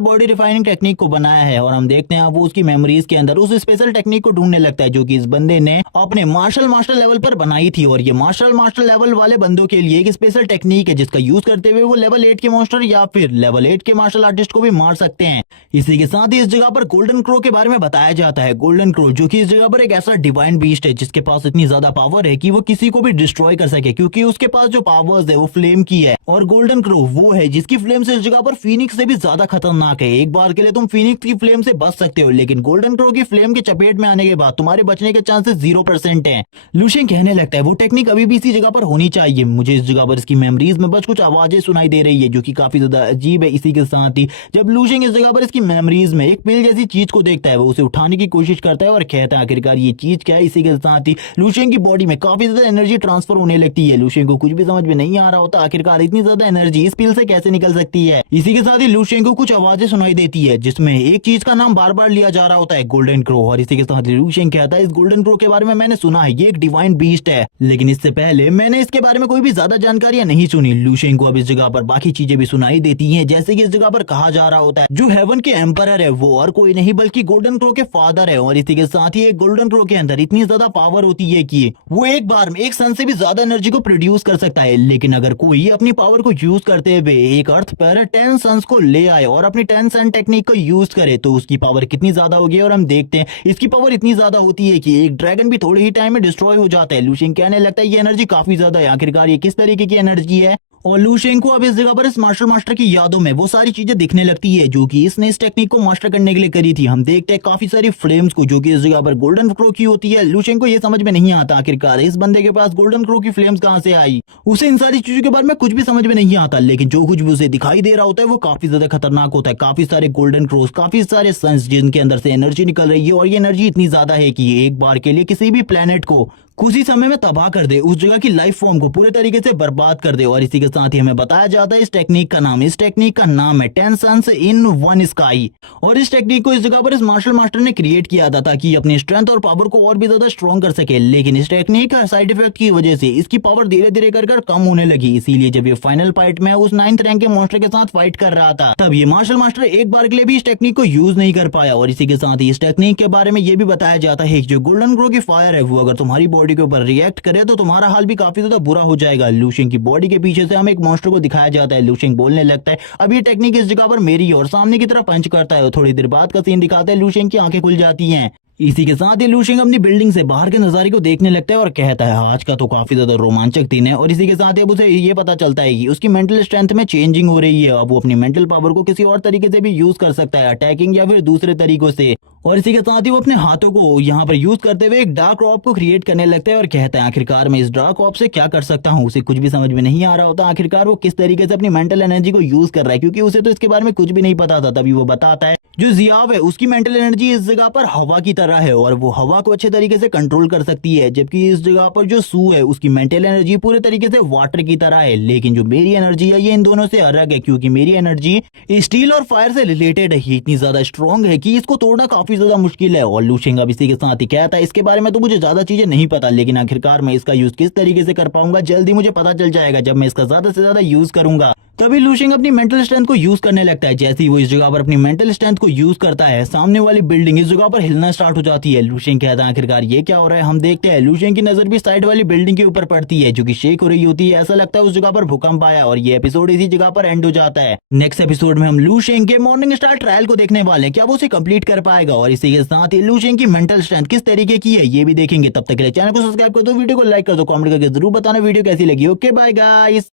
बॉडी रिफाइनिंग टेक्निक को बनाया है। और हम देखते हैं वो उसकी मेमोरीज के अंदर उस स्पेशल टेक्निक को ढूंढने लगता है जो कि इस बंदे ने अपने मार्शल मास्टर लेवल पर बनाई थी। और ये मार्शल मास्टर लेवल वाले बंदों के लिए एक स्पेशल टेक्निक है जिसका यूज करते हुए वो लेवल 8 के मॉन्स्टर या फिर लेवल 8 के मार्शल आर्टिस्ट को भी मार सकते हैं। इसी के साथ ही इस जगह पर गोल्डन क्रो के बारे में बताया जाता है। गोल्डन क्रो जो कि इस जगह पर एक ऐसा डिवाइन बीस्ट है जिसके पास इतनी ज्यादा पावर है कि वो किसी को भी डिस्ट्रॉय कर सके क्योंकि उसके पास जो पावर्स है वो फ्लेम की है। और गोल्डन क्रो वो है जिसकी फ्लेम से इस जगह पर फीनिक्स से भी ज्यादा खतरनाक है। एक बार के लिए तुम फीनिक्स की फ्लेम से बच सकते हो लेकिन गोल्डन क्रो की फ्लेम के चपेट में आने के बाद तुम्हारे बचने के चांसेस 0% है। लू शेंग कहने लगता है वो टेक्निक अभी भी इसी जगह पर होनी चाहिए। मुझे इस जगह पर इसकी मेमोरीज में बस कुछ आवाजें सुनाई दे रही है जो कि काफी ज्यादा अजीब है। इसी के साथ ही जब लू शेंग इस जगह पर इसकी मेमोरीज में एक पिल जैसी चीज को देखता है वो उसे उठाने की कोशिश करता है और कहता है आखिरकार ये चीज क्या है। इसी के साथ ही लू शेंग की बॉडी में काफी ज्यादा एनर्जी ट्रांसफर होने लगती है। लू शेंग को कुछ भी समझ में नहीं आ रहा होता आखिरकार इतनी ज्यादा एनर्जी इस पिल से कैसे निकल सकती है। इसी के साथ ही लू शेंग को कुछ आवाजें सुनाई देती है जिसमें एक चीज का नाम बार बार लिया जा रहा होता है गोल्डन क्रो। और इसी के साथ लू शेंग कहता है इस गोल्डन क्रो के बारे में मैंने सुना है ये एक डिवाइन बीस्ट है लेकिन इससे पहले मैंने इसके बारे में कोई भी ज्यादा जानकारियां नहीं सुनी। लू शेंग को अब इस जगह पर बाकी चीजें भी सुनाई देती हैं जैसे कि इस जगह पर कहा जा रहा होता है जो हेवन के एम्परर है वो और कोई नहीं बल्कि गोल्डन क्रो के फादर है। और इसी के साथ ही एक गोल्डन क्रो के अंदर इतनी ज्यादा पावर होती है कि वो एक बार में एक सन से भी ज्यादा एनर्जी को प्रोड्यूस कर सकता है। लेकिन अगर कोई अपनी पावर को यूज करते हुए एक अर्थ पर 10 सन्स को ले आए और अपनी 10 सन टेक्निक को यूज करे तो उसकी पावर कितनी ज्यादा होगी। और हम देखते हैं इसकी पावर इतनी ज्यादा होती है कि एक ड्रैगन भी थोड़े ही टाइम में डिस्ट्रॉय हो जाता है। लू शेंग कहने लगता है ये एनर्जी काफी ज्यादा है, आखिरकार ये किस तरीके की एनर्जी है। और लू शेंग को अब इस जगह पर इस मार्शल मास्टर की यादों में वो सारी चीजें दिखने लगती है जो कि इसने इस टेक्निक को मास्टर करने के लिए करी थी। हम देखते हैं काफी सारी फ्लेम्स को जो कि इस जगह पर गोल्डन क्रो की होती है। लू शेंग को ये समझ में नहीं आता आखिरकार इस बंदे के पास गोल्डन क्रो की फ्लेम्स कहां से आई। उसे इन सारी चीजों के बारे में कुछ भी समझ में नहीं आता लेकिन जो कुछ भी उसे दिखाई दे रहा होता है वो काफी ज्यादा खतरनाक होता है। काफी सारे गोल्डन क्रोस, काफी सारे सन्स जिनके अंदर से एनर्जी निकल रही है और ये एनर्जी इतनी ज्यादा है कि एक बार के लिए किसी भी प्लेनेट को कुछ ही समय में तबाह कर दे, उस जगह की लाइफ फॉर्म को पूरे तरीके से बर्बाद कर दे। और इसी के साथ ही हमें बताया जाता है इस टेक्निक का नाम है 10 सन्स इन 1 स्काई। और इस टेक्निक को इस जगह पर इस मार्शल मास्टर ने क्रिएट किया था ताकि अपनी स्ट्रेंथ और पावर को और भी ज्यादा स्ट्रॉन्ग कर सके। लेकिन इस टेक्निक का साइड इफेक्ट की वजह से इसकी पावर धीरे धीरे कर कम होने लगी। इसीलिए जब ये फाइनल फाइट में उस 9th रैंक के मॉन्स्टर के साथ फाइट कर रहा था तब ये मार्शल मास्टर एक बार के लिए भी इस टेक्निक को यूज नहीं कर पाया। और इसी के साथ ही इस टेक्निक के बारे में ये भी बताया जाता है कि जो गोल्डन क्रो की फायर है वो अगर तुम्हारी बॉडी के ऊपर रिएक्ट करे तो तुम्हारा हाल भी काफी ज्यादा बुरा हो जाएगा। लूशिंग की बॉडी के पीछे से हमें एक मॉन्स्टर को दिखाया जाता है। लूशिंग बोलने लगता है, अब ये टेक्निक इस जगह पर मेरी है, और सामने की तरफ पंच करता है और थोड़ी देर बाद का सीन दिखाता है, लूशिंग की आंखें खुल जाती हैं। इसी के साथ ही लूशिंग अपनी बिल्डिंग से बाहर के नजारे को देखने लगता है और कहता है, आज का तो काफी ज्यादा रोमांचक दिन है। और इसी के साथ ही अब उसे ये पता चलता है कि उसकी मेंटल स्ट्रेंथ में चेंजिंग हो रही है। अब वो अपनी मेंटल पावर को किसी और तरीके से भी यूज कर सकता है, अटैकिंग या फिर दूसरे तरीकों से। और इसी के साथ ही वो अपने हाथों को यहाँ पर यूज करते हुए एक डार्क ऑर्ब को क्रिएट करने लगता है और कहता है, आखिरकार मैं इस डार्क ऑर्ब से क्या कर सकता हूँ। उसे कुछ भी समझ में नहीं आ रहा होता आखिरकार वो किस तरीके से अपनी मेंटल एनर्जी को यूज कर रहा है, क्योंकि उसे तो इसके बारे में कुछ भी नहीं पता था। तभी वो बताता है, जो जियाव है उसकी मेंटल एनर्जी इस जगह पर हवा की तरह है और वो हवा को अच्छे तरीके से कंट्रोल कर सकती है, जबकि इस जगह पर जो सू है उसकी मेंटल एनर्जी पूरे तरीके से वाटर की तरह है। लेकिन जो मेरी एनर्जी है ये इन दोनों से अलग है, क्योंकि मेरी एनर्जी स्टील और फायर से रिलेटेड है। ये इतनी ज्यादा स्ट्रॉन्ग है कि इसको तोड़ना काफी ज्यादा मुश्किल है। और लूशिंग अब इसी के साथ ही कहता है, इसके बारे में तो मुझे ज्यादा चीजें नहीं पता, लेकिन आखिरकार मैं इसका यूज किस तरीके से कर पाऊंगा जल्दी मुझे पता चल जाएगा जब मैं इसका ज्यादा से ज्यादा यूज करूंगा। तभी लूशिंग अपनी मेंटल स्ट्रेंथ को यूज करने लगता है। जैसे ही वो इस जगह पर अपनी मेंटल स्ट्रेंथ को यूज करता है, सामने वाली बिल्डिंग इस जगह पर हिलना स्टार्ट हो जाती है। लूशिंग कहता है, आखिरकार ये क्या हो रहा है, हम देखते हैं। लूशिंग की नजर भी साइड वाली बिल्डिंग के ऊपर पड़ती है जो कि शेक हो रही होती है। ऐसा लगता है उस जगह पर भूकंप आया और ये एपिसोड इसी जगह पर एंड हो जाता है। नेक्स्ट एपिसोड में हम लूशिंग के मॉर्निंग स्टार ट्रायल को देखने वाले हैं, क्या वो उसे कंप्लीट कर पाएगा, और इसी के साथ ही लूशिंग की मेंटल स्ट्रेंथ किस तरीके की है ये भी देखेंगे। तब तक के लिए चैनल को सब्सक्राइब कर दो, वीडियो को लाइक कर दो, कमेंट करके जरूर बताना वीडियो कैसी लगी। Okay bye guys.